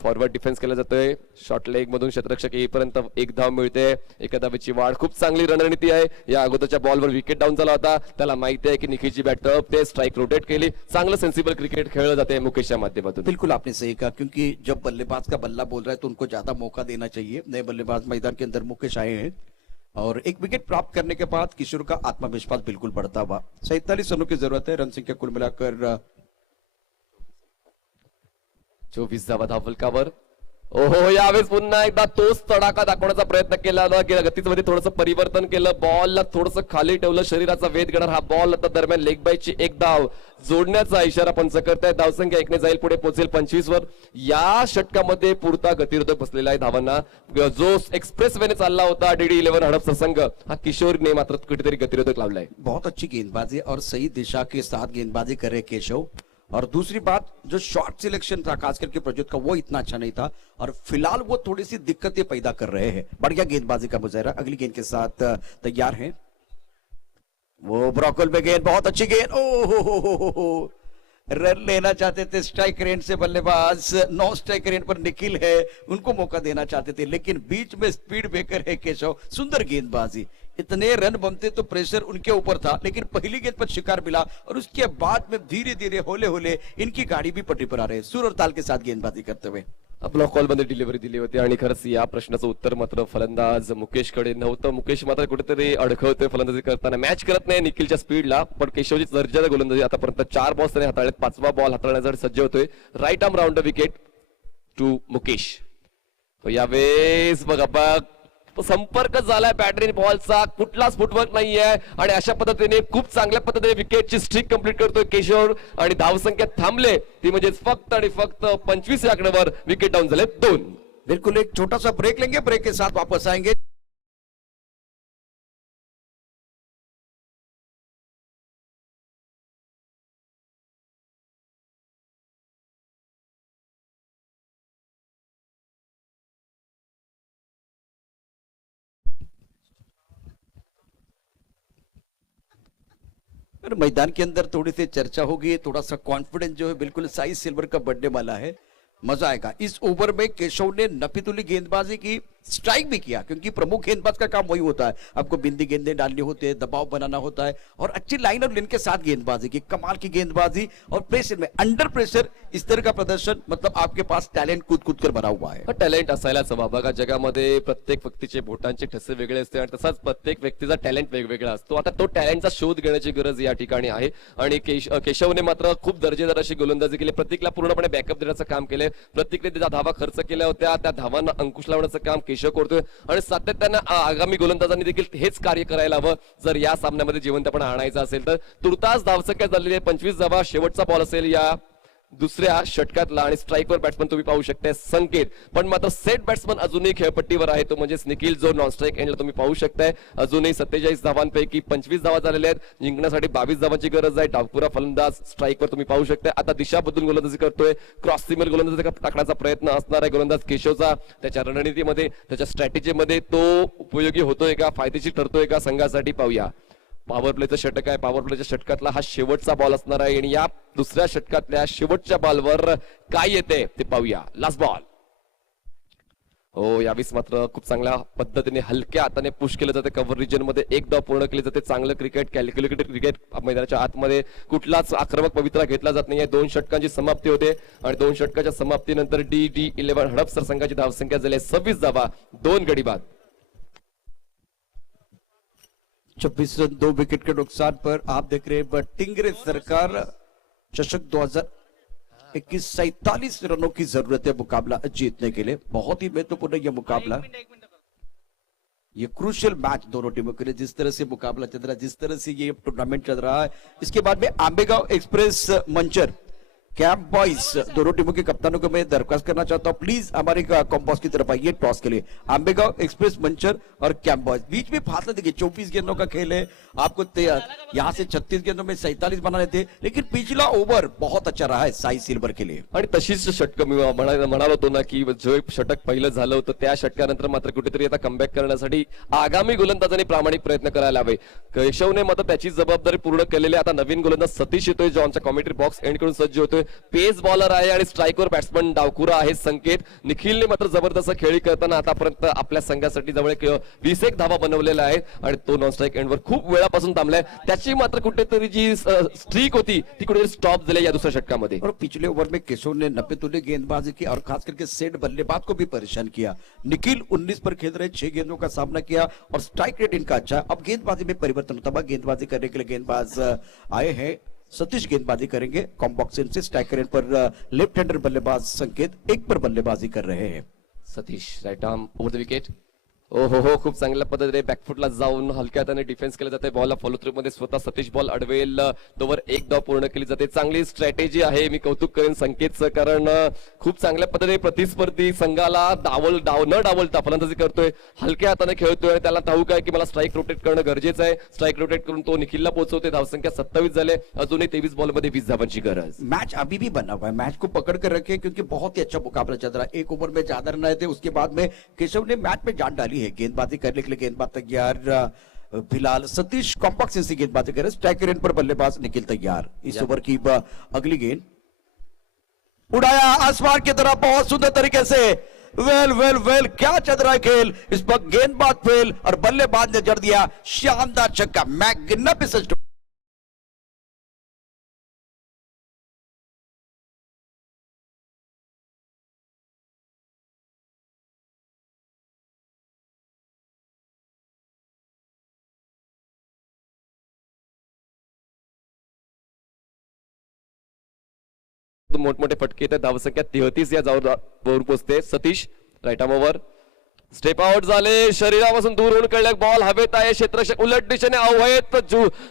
फॉरवर्ड डिफेन्स केला जातोय, शॉर्ट लेग मधून क्षेत्ररक्षक येईपर्यंत 1 धाव मिळते, एका धावेची वाढ। खूप चांगली रणनीती आहे, या अगोदरच्या बॉलवर विकेट डाऊन झाला होता, त्याला माहिती आहे की निखिलची बॅट तळपते, स्ट्राइक रोटेट केली, चांगलं सेन्सिबल क्रिकेट खेळलं जाते मुकेशच्या माध्यमातून। बिल्कुल आपने सही कहा, क्योंकि जब बल्लेबाज का बल्ला बोल रहा है तो उनको ज्यादा मौका देना चाहिए। नए बल्लेबाज मैदान के अंदर मुकेश आए हैं और एक विकेट प्राप्त करने के बाद किशोर का आत्मविश्वास बिल्कुल बढ़ता हुआ। 47 रनों की जरूरत है, रन संख्या कुल मिलाकर 24 धावा धावफलकावर। ओहो, यावेळेस पुन्हा एकदा तोच तडाखा दाखवण्याचा प्रयत्न केला, गतीमध्ये थोडंसं परिवर्तन केलं, बॉलला थोडंसं खाली ठेवलं, शरीराचा वेध घेणार हा बॉल आता दरम्यान लेग बायची 1 धाव जोडण्याचा इशारा पंच करतायत। धावसंख्या 1 ने जाईल, पुढे पोहोचेल 25 वर। या षटकामध्ये पुरता गतिरोधक बसलेला आहे धावांना, जो एक्सप्रेस वेने चालला होता डीडी 11 हडपसर संघ, हा किशोरने मात्र कुठेतरी गतिरोधक लावलाय। बहुत अच्छी गेंदबाजी और सही दिशा के साथ गेंदबाजी कर रहे केशव। और दूसरी बात, जो शॉट सिलेक्शन था खास करके प्रज्योत का, वो इतना अच्छा नहीं था और फिलहाल वो थोड़ी सी दिक्कतें पैदा कर रहे हैं। बढ़िया गेंदबाजी का मुजाहरा, अगली गेंद के साथ तैयार हैं। वो ब्रॉकल में गेंद, बहुत अच्छी गेंद, ओ रन लेना चाहते थे स्ट्राइक रेंज से बल्लेबाज, 9 स्ट्राइक रेंज पर निखिल है, उनको मौका देना चाहते थे, लेकिन बीच में स्पीड ब्रेकर है केशव। सुंदर गेंदबाजी, इतने रन बनते तो प्रेशर उनके ऊपर था, लेकिन पहली गेंद पर शिकार मिला और उसके बाद में धीरे धीरे होले होले इनकी गाड़ी भी पटरी पर आ रहे, सुर और ताल के साथ गेंदबाजी करते हुए। ब्लॉक कॉल मध्ये डिलिव्हरी दिली होती आणि खरंच या प्रश्नाचं उत्तर मात्र फलंदाज मुकेशकडे नव्हतं। मुकेश मात्र कुठेतरी अडखळतोय फलंदाजी करताना, मॅच करत नाही निखिलच्या स्पीडला, पण केशवची दर्जाची गोलंदाजी आतापर्यंत 4 बॉल्स त्याने हाताळलेत, 5वा बॉल हाताळण्यासाठी सज्ज होतोय। Right arm round wicket to Mukesh. यावेळेस बघा संपर्क झालाय बॅटरी बॉलचा, कुठलाच फुटवर्क नाहीये आणि अशा पद्धतीने खूप चांगल्या पद्धतीने विकेटची स्ट्रिक कंप्लीट करतोय केशव आणि धावसंख्या थांबले ती म्हणजे फक्त आणि फक्त 25 या आकड्यावर विकेट डाऊन झाले 2। बिल्कुल, एक छोटा सा ब्रेक लेंगे, ब्रेक के साथ वापस आएंगे। और मैदान के अंदर थोड़ी सी चर्चा होगी, थोड़ा सा कॉन्फिडेंस जो है बिल्कुल साई सिल्वर का बर्थडे वाला है, मजा आएगा। इस ओवर में केशव ने नपीतुली गेंदबाजी की, स्ट्राइक भी किया, क्योंकि प्रमुख गेंदबाज का काम वही होता है, आपको बिंदी गेंदें डालनी होती है, दबाव बनाना होता है और अच्छी लाइन और लेन के साथ गेंदबाजी की, कमाल की गेंदबाजी और प्रेशर में, अंडर प्रेशर इस तरह का प्रदर्शन, मतलब आपके पास टैलेंट कूद कूद कर भरा हुआ है। टॅलेंट असायलाच हवा बघा, जगामध्ये प्रत्येक व्यक्तीचे बोटांचे ठसे वेगळे असते आणि तसाच प्रत्येक व्यक्तीचा टॅलेंट वेगवेगळा असतो। आता तो टॅलेंटचा शोध घेण्याची गरज या ठिकाणी आहे आणि केशवने मात्र खूप दर्जेदार अशी गोलंदाजी केली, प्रत्येकला पूर्णपणे बॅकअप देण्याचं काम केलंय, प्रत्येकने ज्या धावा खर्च केल्या होत्या त्या धावांना अंकुश लावण्याचं काम केशव करतोय आणि सातत्याने आगामी गोलंदाजांनी देखील हेच कार्य करायला हवं जर या सामन्यामध्ये जिवंतपणा आणायचा असेल तर। तुर्तास धावसंख्या झालेली आहे 25 धावा, शेवटचा बॉल असेल या दुसऱ्या षटकातला आणि स्ट्राइकवर बॅट्समन तुम्ही पाहू शकताय संकेत, पण मात्र सेट बॅट्समन अजूनही खेळपट्टीवर आहे, तो म्हणजे निखिल जो नॉन स्ट्राइक एंडला तुम्ही पाहू शकताय। अजूनही 27 धावांपैकी 25 धावा झालेल्या आहेत, जिंकण्यासाठी 22 धावांची गरज आहे। डावपुरा फलंदाज स्ट्राइकवर तुम्ही पाहू शकताय, आता दिशा बदलून गोलंदाजी करतोय, क्रॉस सीमेल गोलंदाजी टाकण्याचा प्रयत्न असणार आहे गोलंदाज केशवचा, त्याच्या रणनीतीमध्ये त्याच्या स्ट्रॅटेजीमध्ये तो उपयोगी होतोय का, फायदेशीर ठरतोय का संघासाठी, पाहूया। पॉवर प्लेचं षटक आहे. पॉवर प्लेच्या षटकातला हा शेवटचा बॉल असणार आहे आणि या दुसऱ्या षटकातल्या शेवटच्या बॉलवर काय येते ते पाहूया. Last ball. हो, यावेळेस मात्र खूप चांगल्या पद्धतीने हलक्या हाताने पुश केलं जाते. कव्हर रिजन मध्ये एक डाव पूर्ण केले जाते. चांगलं क्रिकेट, कॅल्क्युलेटेड क्रिकेट. मैदानाच्या आतमध्ये कुठलाच आक्रमक पवित्रा घेतला जात नाहीये. 2 षटकांची समाप्ती होते आणि 2 षटकाच्या समाप्तीनंतर DD11 हडपसर संघाची धावसंख्या झाली 26 धावा, 2 गडी बाद. 26 रन 2 विकेट के नुकसान पर आप देख रहे हैं टिंगरे सरकार चषक 2021 47 रनों की जरूरत है मुकाबला जीतने के लिए. बहुत ही महत्वपूर्ण यह मुकाबला, ये क्रूशियल मैच दोनों टीमों के लिए. जिस तरह से मुकाबला चल रहा है, जिस तरह से ये टूर्नामेंट चल रहा है, इसके बाद में Ambegaon express Manchar camp boys दोनों टीमों के कप्तानों को मैं दरख्वास्त करना चाहता हूं, प्लीज हमारे कॉम्पॉस की तरफ आइए टॉस के लिए. आंबेगांव एक्सप्रेस मंचर और कैंप बॉयज बीच में फासला देखिए. 24 गेंदों का खेल है. आपको यहां से 36 गेंदों में 47 बनाने थे, लेकिन पिछला ओव्हर बहुत अच्छा रहा है साई सिल्वर के लिए. आणि तशीच षटक मी म्हणालो होतो ना की जो एक षटक पहिलं झालं होतं त्या षटकानंतर मात्र कुठेतरी आता कमबॅक करण्यासाठी आगामी गोलंदाजांनी प्रामाणिक प्रयत्न करायला हवे. केशवने मात्र त्याची जबाबदारी पूर्ण केलेली. आता नवीन गोलंदाज सतीश येतोय जो आमच्या कॉमेंट्री बॉक्स एंड करून सज्ज होतोय. पेस बॉलर आहे आणि स्ट्राईकवर बॅट्समन डावखुरा आहे संकेत. निखिलने मात्र जबरदस्त खेळी करताना आतापर्यंत आपल्या संघासाठी जवळ 21 धावा बनवलेल्या आहेत आणि तो नॉन स्ट्राईक एंडवर खूप वेळापासून थांबलाय. त्याची मात्र कुठेतरी जी स्ट्रीक होती ती कुठेतरी स्टॉप झाली या दुसऱ्या षटकामध्ये. और पिछले ओवर में केशव ने 90 तुले गेंदबाजी की और खास करके सेट बल्लेबाज को भी परेशान किया. निखिल 19 पर खेल रहे, 6 गेंदों का सामना किया और स्ट्राइक रेट इनका अच्छा. अब गेंदबाजी में परिवर्तन होता है. गेंदबाजी करने के लिए गेंदबाज आए हैं. सतीश गेंदबाजी करेंगे. कॉम्बॉक्स से स्ट्राइक रेट पर लेफ्ट हैंडर बल्लेबाज संकेत 1 पर बल्लेबाजी कर रहे हैं. Satish right arm over the wicket. हो, खूप चांगल्या पद्धतीने बॅकफुटला जाऊन हलक्या हाताने डिफेन्स केलं जाते. बॉलला फॉलो थ्रू मध्ये स्वतः सतीश बॉल अडवेल तोवर एक डाव पूर्ण केली जाते. चांगली स्ट्रॅटेजी आहे. मी कौतुक करेन संकेतचं, कारण खूप चांगल्या पद्धतीने प्रतिस्पर्धी संघाला न डावलता फलंदाजी करतोय. हलक्या हाताने खेळतोय. त्याला ठाऊक आहे की मला स्ट्राईक रोटेट करणं गरजेचं आहे. स्ट्राईक रोटेट करून तो निखिलला पोहोचवते. धावसंख्या 27 झाले. अजूनही 23 बॉलमध्ये 20 धावांची गरज. मैच अभी भी बना हुआ है. मैच को पकड़ कर रखे क्योंकि बहुत ही अच्छा मुकाबला चल रहा है. एक ओवर में ज्यादा रन आए थे, उसके बाद में केशव ने मैच में जान डाली है. गेंदबाजी करने के लिए गेंदबाज तैयार. फिलहाल सतीश कॉम्पॉक्स से गेंदबाजी करे. स्ट्राइक रेट पर बल्लेबाज निखिल तैयार. इस ओवर की अगली गेंद उड़ाया आसमान की तरफ बहुत सुंदर तरीके से. वेल क्या चल रहा है खेल. इस पर गेंदबाज फेल और बल्लेबाज ने जड़ दिया शानदार छक्का. मैग्निफिसेंट. मोठमोठे फटके येतात. धावसंख्या 33 या जाऊन पोहोचते. Satish right arm over. Step out झाले. शरीरापासून दूर होऊन कळले. बॉल हवेत आहे. क्षेत्ररक्षक उलट दिशेने अवैध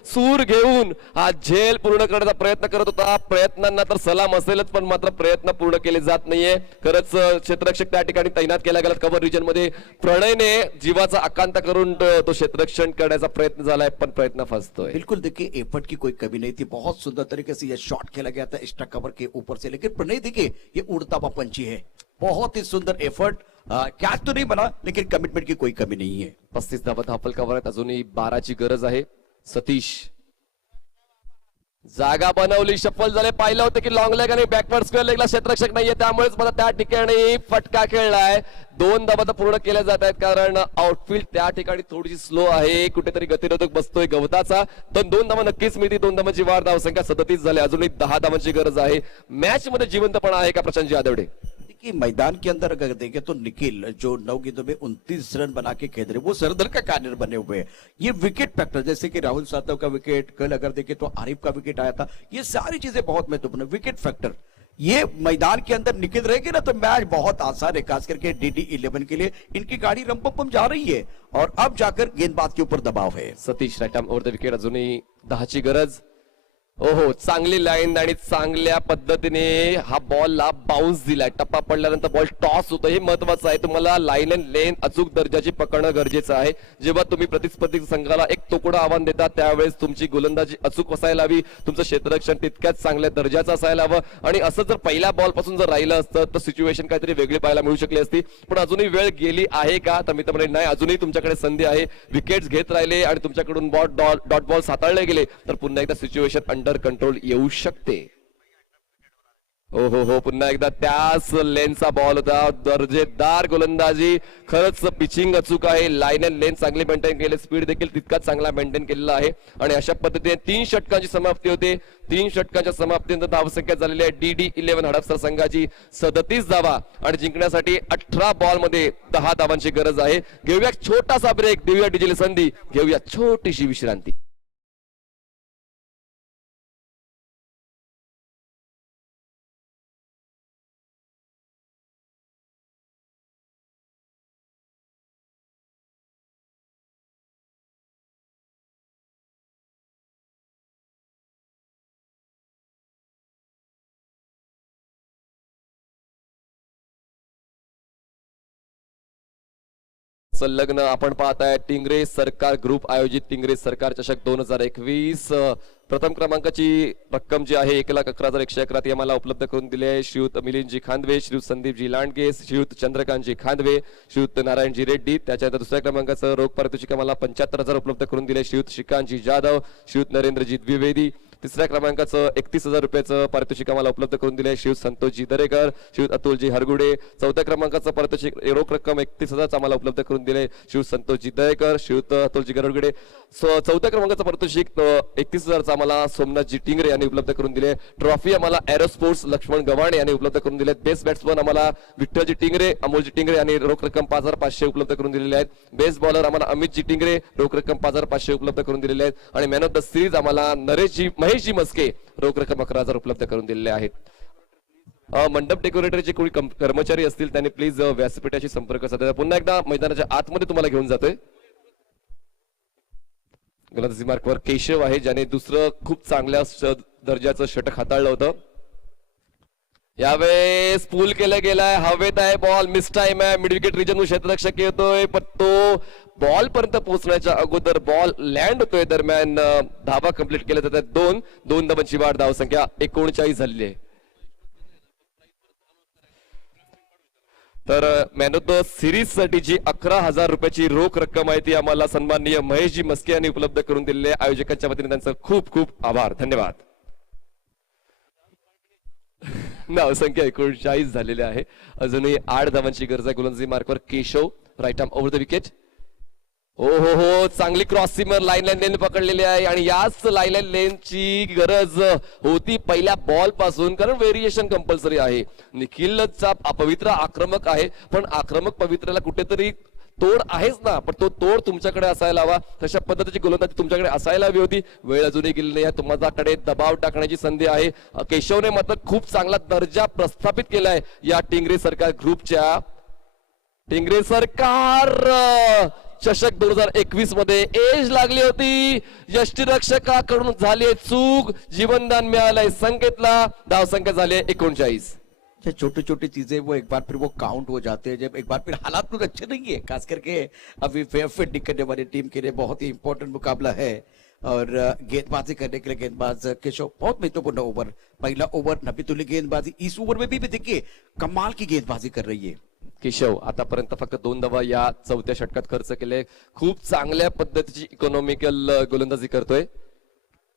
सूर घेऊन हा झेल पूर्ण करण्याचा प्रयत्न करत होता. प्रयत्नांना तर सलाम असेलच, पण मात्र प्रयत्न पूर्ण केले जात नाहीये. खरंच क्षेत्ररक्षक त्या ठिकाणी तैनात केला गेला कव्हर रिजन मध्ये. प्रणयने जीवाचा आकांत करून तो क्षेत्ररक्षण करण्याचा प्रयत्न झालाय, पण प्रयत्न फसतोय. बिल्कुल देखिए एफर्ट की कोई कमी नहीं थी. बहुत सुंदर तरीके से यह शॉट खेला गया था एक्स्ट्रा कवर के ऊपर से. लेकिन प्रणय देखिए ये उड़ता हुआ पंछी है. बहुत ही सुंदर एफर्ट. कैच तो नहीं बना, लेकिन कमिटमेंट की कोई कमी नहीं है. 35 धावा धावफलकावर आहेत. अजूनही 12ची गरज आहे. सतीश जागा बनवली. शफल झाले. पाहिलं होतं की लॉंग लेग आणि बॅकवर्ड स्क्वेअर लेगला क्षेत्ररक्षक नाहीये, त्यामुळेच मला त्या ठिकाणी फटका खेळलाय. 2 धावा तर पूर्ण केल्या जात आहेत, कारण आउटफील्ड त्या ठिकाणी थोडीशी स्लो आहे. कुठेतरी गतिरोधक बसतोय गवताचा. पण 2 धावा नक्कीच मिळते. 2 धावांची वाढ. धावसंख्या 37 झाली. अजूनही 10 धावांची गरज आहे. मॅच मध्ये जिवंतपणा आहे का प्रशांत यादवडे? कि मैदान के अंदर अगर देखें तो निखिल जो 9 गेंदों में 29 रन बना के खेल रहे, वो सरदर का कार्य बने हुए हैं. ये विकेट फैक्टर, जैसे कि राहुल सातव का विकेट, कल अगर देखें तो आरिफ का विकेट आया था, ये सारी चीजें बहुत महत्वपूर्ण. विकेट फैक्टर ये मैदान के अंदर निखिल रहेगी ना तो मैच बहुत आसान है. खास करके DD11 के लिए इनकी गाड़ी रंपम जा रही है और अब जाकर गेंदबाज के ऊपर दबाव है. Satish right arm over the wicket. अजूनही 10ची गरज. हो चांगली लाईन आणि चांगल्या पद्धतीने हा बॉलला बाउन्स दिलाय. टप्पा पडल्यानंतर बॉल टॉस होतो, हे महत्वाचं आहे. तुम्हाला लाईन अँड लेन अचूक दर्जाची पकडणं गरजेचं आहे. जेव्हा तुम्ही प्रतिस्पर्धी संघाला एक तोकडं आव्हान देता त्यावेळेस तुमची गोलंदाजी अचूक असायला हवी, तुमचं क्षेत्ररक्षण तितक्याच चांगल्या दर्जाचं असायला हवं. आणि असं जर पहिल्या बॉल पासून जर राहिलं असतं तर सिच्युएशन काहीतरी वेगळी पाहायला मिळू शकली असती. पण अजूनही वेळ गेली आहे का तर मी तर म्हणेन नाही, अजूनही तुमच्याकडे संधी आहे. विकेट्स घेत राहिले आणि तुमच्याकडून डॉट बॉल हाताळले गेले तर पुन्हा एकदा सिच्युएशन अंडर कंट्रोल येऊ शकते. हो पुन्हा एकदा त्याच लेनचा बॉल होता. दर्जेदार गोलंदाजी, खरंच पिचिंग अचूक आहे. लाईन अँड लेन चांगली मेंटेन केले, स्पीड देखील तितकाच चांगला मेंटेन केलेला आहे. आणि अशा पद्धतीने 3 षटकांची समाप्ती होते. 3 षटकांच्या समाप्तीनंतर धावसंख्या झालेली आहे DD11 हडपसर संघाची 37 धावा आणि जिंकण्यासाठी 18 बॉल मध्ये 10 धावांची गरज आहे. घेऊया छोटासा ब्रेक, देऊया डीजेला संधी, घेऊया छोटीशी विश्रांती. संलग्न आपण पाहताय टिंगरे सरकार ग्रुप आयोजित टिंगरे सरकार चषक 2021. प्रथम क्रमांकाची रक्कम जी आहे 1,11,111 ती आम्हाला उपलब्ध करून दिली आहे. श्रीयुत मिलिंदजी खांदवे, श्रीयुत संदीपजी लांडगे, श्रीयुत चंद्रकांतजी खांदवे, श्रीयुत नारायणजी रेड्डी. त्याच्यानंतर दुसऱ्या क्रमांकाचं रोख पारितोषिक आम्हाला 75,000 उपलब्ध करून दिले श्रीयुत श्रीकांतजी जाधव, श्रीयुत नरेंद्रजी द्विवेदी. तिसऱ्या क्रमांकाचं 31,000 रुपयाचं पारितोषिक आम्हाला उपलब्ध करून दिले श्रीयुत संतोषजी दरेकर, श्रीयुत अतुलजी हरगुडे. चौथ्या क्रमांकाचं पारितोषिक रोख रक्कम 31,000 आम्हाला उपलब्ध करून दिले श्रीयुत संतोषजी दरेकर, श्रीयुत अतुलजी गरगुडे. चौथ्या क्रमांकाचं पारितोषिक 31,000 आम्हाला सोमनाथजी टिंगरे यांनी उपलब्ध करून दिले. ट्रॉफी आम्हाला एरो स्पोर्ट्स लक्ष्मण गव्हाणे यांनी उपलब्ध करून दिले. बेस्ट बॅट्समन आम्हाला विठ्ठलजी टिंगरे, अमोलजी टिंगरे यांनी रोख रक्कम 5,500 उपलब्ध करून दिलेले आहेत. बेस्ट बॉलर आम्हाला अमितजी टिंगरे, रोख रक्कम 5,500 उपलब्ध करून दिलेले आहेत. आणि मॅन ऑफ द सिरीज आम्हाला महेशजी मस्के, रोख रक्कम 11,000 उपलब्ध करून दिलेले आहेत. मंडप डेकोरेटरचे कोणी कर्मचारी असतील त्यांनी प्लीज व्यासपीठाशी संपर्क साधा. पुन्हा एकदा मैदानाच्या आतमध्ये तुम्हाला घेऊन जातोय. गोलंदाजी मार्कवर केशव आहे, ज्याने दुसरं खूप चांगल्या दर्जाचं षटक हाताळलं होतं. यावेळेस पूल केलं गेलाय, हवेत आहे बॉल, मिस टाइम आहे. मिड विकेट रिजन क्षेत्ररक्षक येतोय पण तो बॉल पर्यंत पोहोचण्याच्या अगोदर बॉल लँड होतोय. दरम्यान धावा कंप्लीट केल्या जातात. 2 धावांची वाढ, धावसंख्या 39 झालेली आहे. तर मॅन ऑफ द सिरीज साठी जी 11,000 रुपयाची रोख रक्कम आहे ती आम्हाला सन्माननीय महेशजी मस्के यांनी उपलब्ध करून दिलेले आहे. आयोजकांच्या वतीने त्यांचं खूप खूप आभार, धन्यवाद. धावसंख्या 39 झालेली आहे. अजूनही 8 धावांची गरज आहे. गोलंदाजी मार्कवर Keshav, right arm over the wicket. हो चांगली क्रॉस सीमर लाईन लेन पकडलेली आहे आणि याच लाईन लेनची गरज होती पहिल्या बॉल पासून, कारण व्हेरिएशन कंपल्सरी आहे. निखिलचा पवित्र आक्रमक आहे पण आक्रमक पवित्रला कुठेतरी तोड आहेच ना, पण तो तोड तुमच्याकडे असायला हवा. तशा पद्धतीची गोलंदाजी तुमच्याकडे असायला हवी होती. वेळ अजूनही गेली नाही. तुमच्याकडे दबाव टाकण्याची संधी आहे. केशवने मात्र खूप चांगला दर्जा प्रस्थापित केलाय या टिंगरे सरकार ग्रुपच्या. टिंगरे सरकार चषक 2021 मध्ये एज लागली होती, यष्टीरक्षकाकडून झाली चूक, जीवनदान मिळालंय संकेतला. धावसंख्या झाली 39. छोटी छोटी चीजें वो एक बार फिर वो काउंट हो जाते हैं. जब एक बार फिर हालात कुछ अच्छे नहीं है, खास करके अभी फील्डिंग करने वाली टीम के लिए बहुत ही इंपॉर्टेंट मुकाबला है. और गेंदबाजी करने के लिए गेंदबाज केशव बहुत महत्वपूर्ण ओवर, पहला ओवर नबीतुल्ली गेंदबाजी. इस ओवर में भी देखिए कमाल की गेंदबाजी कर रही है. केशव आतापर्यंत फक्त 2 धावा या चौथ्या षटकात खर्च केले. खूप चांगल्या पद्धतीची इकॉनॉमिकल गोलंदाजी करतोय.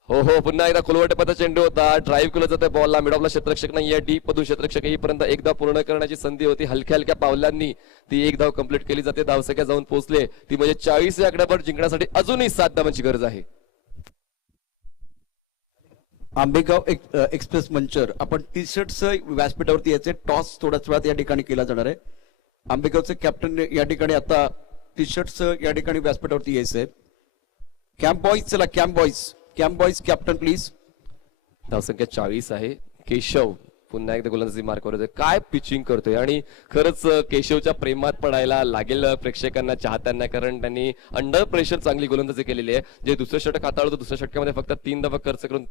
हो पुन्हा एकदा खोलवटपदा चेंडू होता, ड्राईव्ह केलं जातं बॉलला. मिडॉफला क्षेत्ररक्षक नाहीये, डीप मधून क्षेत्ररक्षक येईपर्यंत एकदा पूर्ण करण्याची संधी होती. हलक्या हलक्या पावलांनी ती 1 धाव कंप्लीट केली जाते. धावसंख्या जाऊन पोहोचले ती म्हणजे 40 या आकड्यावर जिंकण्यासाठी अजूनही 7 धावांची गरज आहे. आंबेगाव एक्सप्रेस मंचर आपण टी शर्ट्स व्यासपीठावरती यायचे. टॉस थोड्याच वेळात या ठिकाणी केला जाणार आहे. आंबेगावचे कॅप्टन या ठिकाणी आता टी शर्ट्स या ठिकाणी व्यासपीठावरती यायचंय. कॅम्प बॉईज, चला कॅम्प बॉईज कॅप्टन प्लीज. धावसंख्या 40 आहे. केशव पुन्हा एकदा गोलंदाजी मार्कवर येतोय. काय पिचिंग करतोय आणि खरंच केशवच्या प्रेमात पडायला लागेल प्रेक्षकांना, चाहत्यांना, कारण त्यांनी अंडर प्रेशर चांगली गोलंदाजी केलेली आहे. जे दुसरं षटक हाताळलं होतं, दुसऱ्या षटकामध्ये फक्त 3 धावा खर्च करून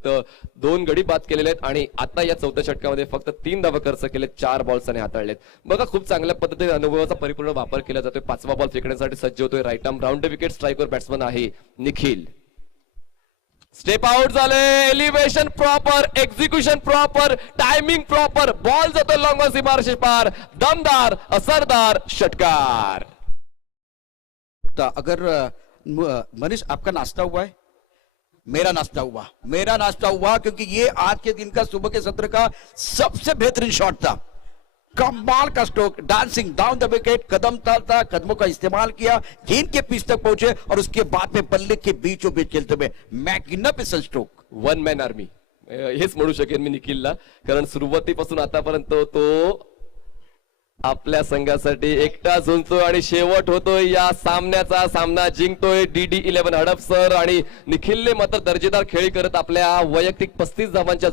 2 गडी बाद केलेले आहेत आणि आता या चौथ्या षटकामध्ये फक्त 3 धावा खर्च केलेत, 4 बॉल्स त्याने हाताळलेत. बघा खूप चांगल्या पद्धतीने अनुभवाचा परिपूर्ण वापर केला जातोय. 5वा बॉल फेकण्यासाठी सज्ज होतोय. राईट आर्म राऊंड विकेट स्ट्राईकवर बॅट्समन आहे निखिल. स्टेप आउट झाले. Elevation proper, execution proper, timing proper, ball जातो लॉंग ऑन सीमारेषे पार. दमदार असरदार षटकार. अगर मनीष आपका नाश्ता हुआ है? मेरा नाश्ता हुआ क्योंकि ये आज के दिन का सुबह के सत्र का सबसे बेहतरीन शॉट था. कमाल का stroke, dancing down the wicket, कदम था, कदमों का इस्तेमाल किया, गेंद के पिच तक पहुंचे और उसके बाद में बल्ले के बीचों बीच खेलते हुए मैग्निफिसेंट स्ट्रोक. 1 मॅन आर्मी हेच म्हणू शकेन मी निखिलला, कारण सुरुवातीपासून आतापर्यंत तो आपल्या संघासाठी एकटा झुंजतोय आणि शेवट होतोय या सामन्याचा. सामना जिंकतोय DD11 हडपसर आणि निखिलने मात्र दर्जेदार खेळी करत आपल्या वैयक्तिक 35 धावांच्या